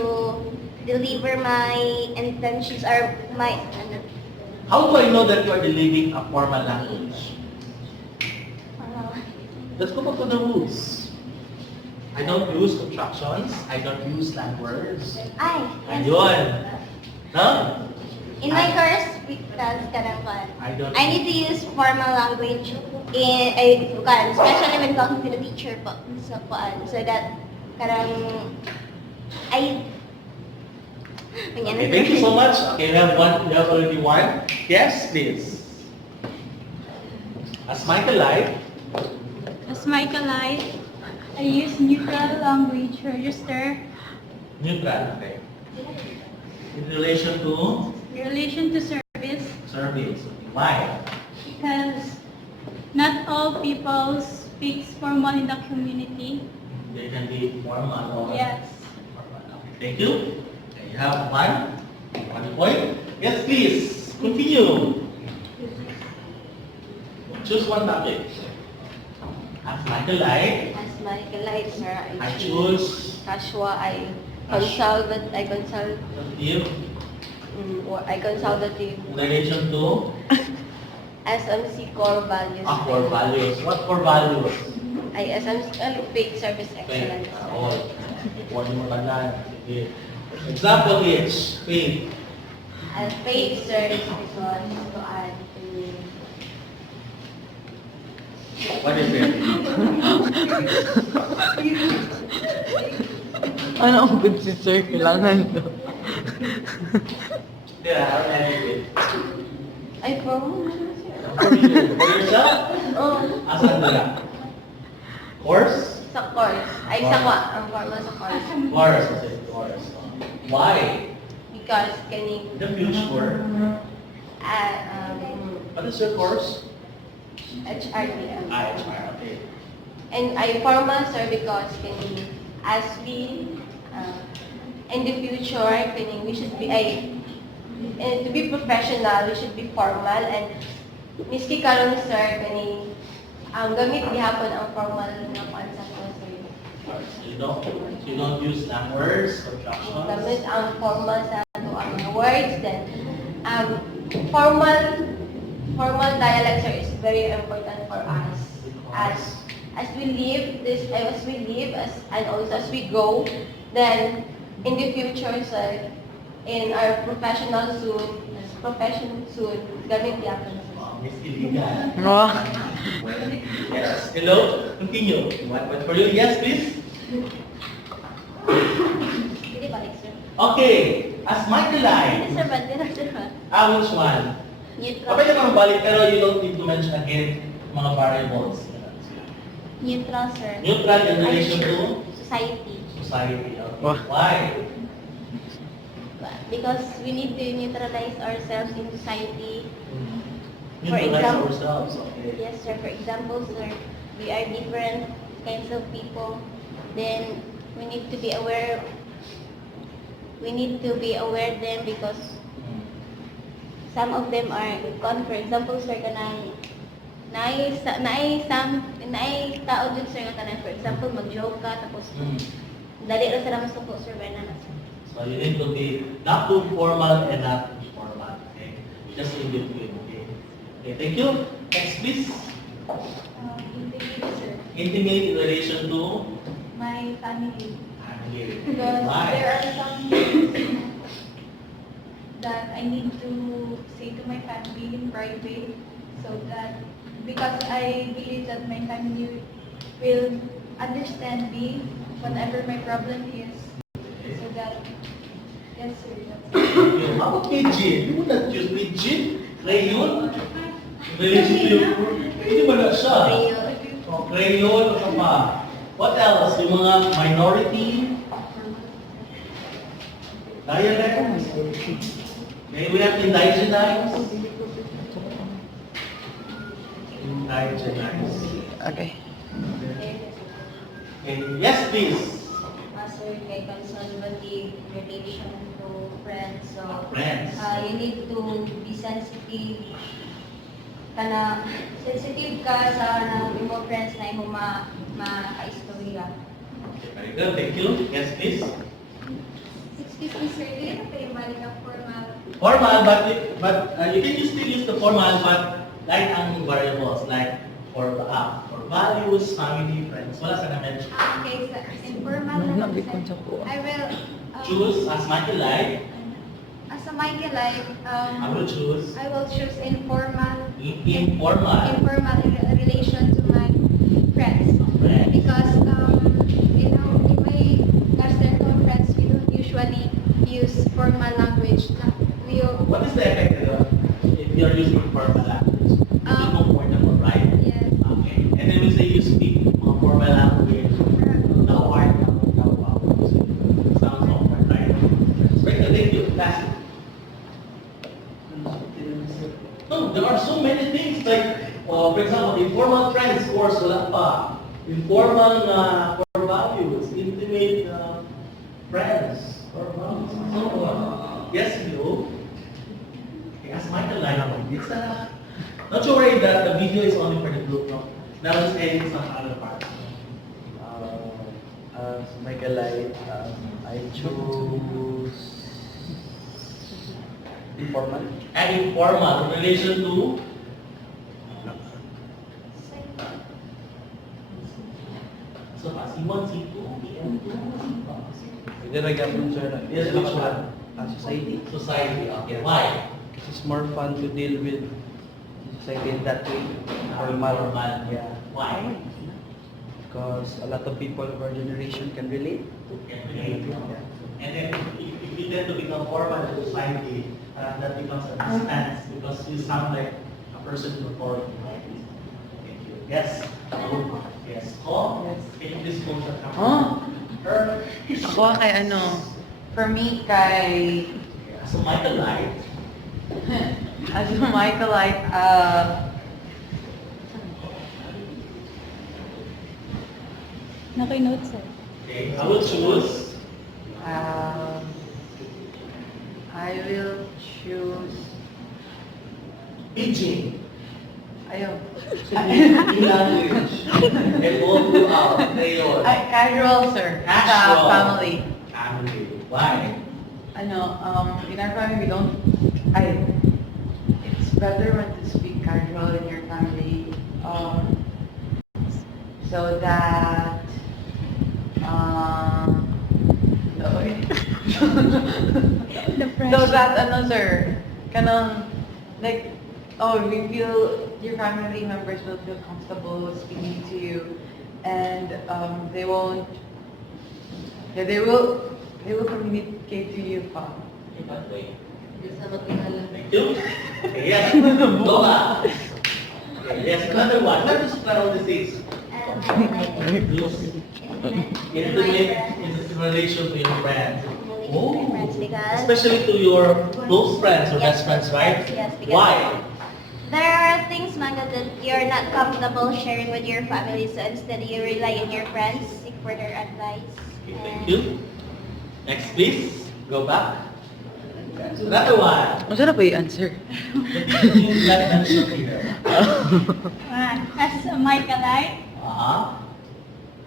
deliver my intentions or my... How do I know that you are delivering a formal language? Let's go back to the rules. I don't use contractions. I don't use slang words. Ay, yes. Ayun. No? In my course, because I I need to use formal language especially when talking to the teacher po. So that I Okay, thank you so much. Okay, we have already one. Yes, please. As Michael Light, As Michael I use neutral language register neutral, okay. In relation to in relation to service service. Why? because not all people speaks formal in the community. They can be formal or Yes. formal. Okay, thank you. Okay. You have one point. Yes, please. Continue. Choose one topic. As Michael light. As my light, sir, I choose Kashwa, I consult, If I consultative. in relation to SMC core values. core values. What core values? Ay, SMC, faith, service, excellence. Faith. All. Huwag mo tandaan. Sige. Example is faith. Faith, sir, is because to add to What is it? Ano ang good si sir? Kailangan to. Yeah, how many faith? ay, for For you. For yourself? oh, Asan ba? Course? sa course. Ay, sa ang formal sa course. Course. Okay, course. Why? Because kaning, In the future, what is your course? HRDM. HR, okay. And I formal, sir, because kaning, as we, in the future, kaning, we should be, and to be professional, we should be formal, and miski karon, sir, kaning, gamit gihapon ang formal na concept ko, sir. You don't use slang words, contractions. Gamit ang formal sa ato ang mga words, then formal dialect, sir, is very important for us as we live and also as we go. Then in the future, sir, in our profession soon, gamit yapon, sir. Miss Iligan. Oh. Yes. Hello? Continue. What for you? Yes, please. Hindi balik, sir. Okay. As Michael Hindi, line. sir, bad din, sir. Which one? Neutral. Pwede naman balik pero you don't need to mention again mga variables. Neutral, sir. Neutral in relation to Society. society. Okay. Wah. Why? Because we need to neutralize ourselves in society. For Neutralize example- ourselves. Okay. Yes, sir. For example, sir, we are different kinds of people. Then we need to be aware. We need to be aware them because some of them are for example, sir, kanang naay tao dun, sir, nga tanan, for example, mag-joke ka tapos dali ra sila masuko, sir, ba na, sir. So you need to be not too formal and not too formal. Okay. Just in between. Okay. Okay. Thank you. Next, please. Intimate, sir. Intimate in relation to My family. family. Because Why? there are some things that I need to say to my family in private, so that because I believe that my family will understand me whatever my problem is, so that yes, sir. That's How about pigeon? You would not use pigeon? Crayon? In relation to your hindi ba na siya? Oh, crayon, ano pa? What else? Yung mga minority? Dialects? Okay, we have indigenites. Indigenites. Okay. Okay, yes please. Master, kay conservative relation to friends. So, Friends. you need to be sensitive sensitive ka sa nang imo friends na imo maka-istorya. Okay, very good. Thank you. Yes please. Excuse me, sir, do you have a mali na formal? Formal, but you can still use the formal, but like ang variables, like for values, family, friends. Wala sa na-mention. Okay, sir. Informal na Nabikon sa kuha. I will Choose as Michael like. as a Michael, like, I will choose I will choose informal informal. relation to my friends. Friends. Because, you know, in my circle of friends, we don't usually use formal language. We, What is the effect if you are using formal language? You feel comfortable, right? yes. Okay. And then we say you speak formal language. No hard, no vowels. Sounds awkward, right? Very good. Thank you. Last. No, there are so many things like, for example, informal friends, course, wala pa. Informal core values, intimate friends, So, yes, you. Okay, as Michael line up, it's not you worry that the video is only for the group, no? Now just edit some other parts. As Michaelite, I choose informal. And informal in relation to so C1, C2, PM2, Pwede na gapon sir. Yes, which one? Society. Society. Okay, why? It's more fun to deal with society in that way. Formal. Yeah. Why? Because a lot of people of our generation can relate. And then if you tend to become formal in society, that becomes a distance because you sound like a person in authority. Right? Thank you. Yes. Yes. Oh, can you please close the camera? Her. Ako kay ano, for me kay, So Michael Light. as a Michaelite, Naki-notes eh. Okay, I will choose. I will choose, Beijing. ayun, In language. Evolve to our Crayon. casual sir, Casual. sa family. Family. Why? Ano, in our family we don't, it's better when to speak casual in your family, so that, no, The so that, ano sir, kanang, like, we feel, your family members will feel comfortable speaking to you, and, they won't, yeah, they will communicate to you pa. In what way? Thank you. Okay, yes. Lola. Okay, yes, another one. Let us clarify the things. In relation to your friends. Oh, Because especially to your close friends or best Yes. friends, right? Yes, because- Why? there are things, Maga, that you're not comfortable sharing with your family, so instead you rely on your friends, seek further advice. Okay, thank you. Next, please. Go back. So another one. Masarap ba yung answer? The thing is not mentioned here. As a Michaelite, Uh-huh.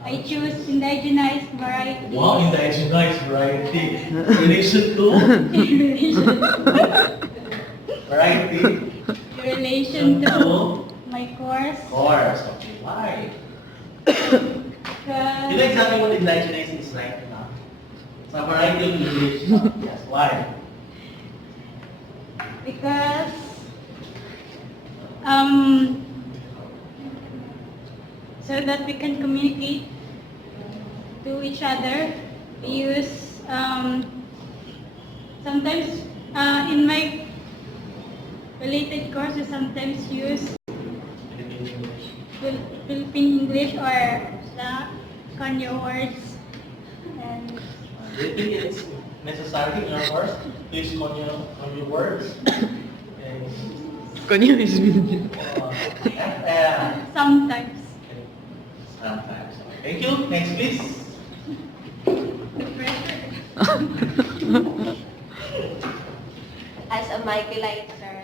I choose indigenous varieties. Wow, indigenous variety. Relation to variety. In relation to my course. Course. Okay, why? You know exactly what indigenous is right now? It's a variety of English. Yes, why? Because so that we can communicate to each other. We use sometimes in my related courses sometimes use Philippine English or the Kanyo words. And Do you think it's necessary in our course to use your words? Okay. Kanyo is mean. sometimes Sometimes. Thank you. Next, please. the pressure. As a Michaelite, sir,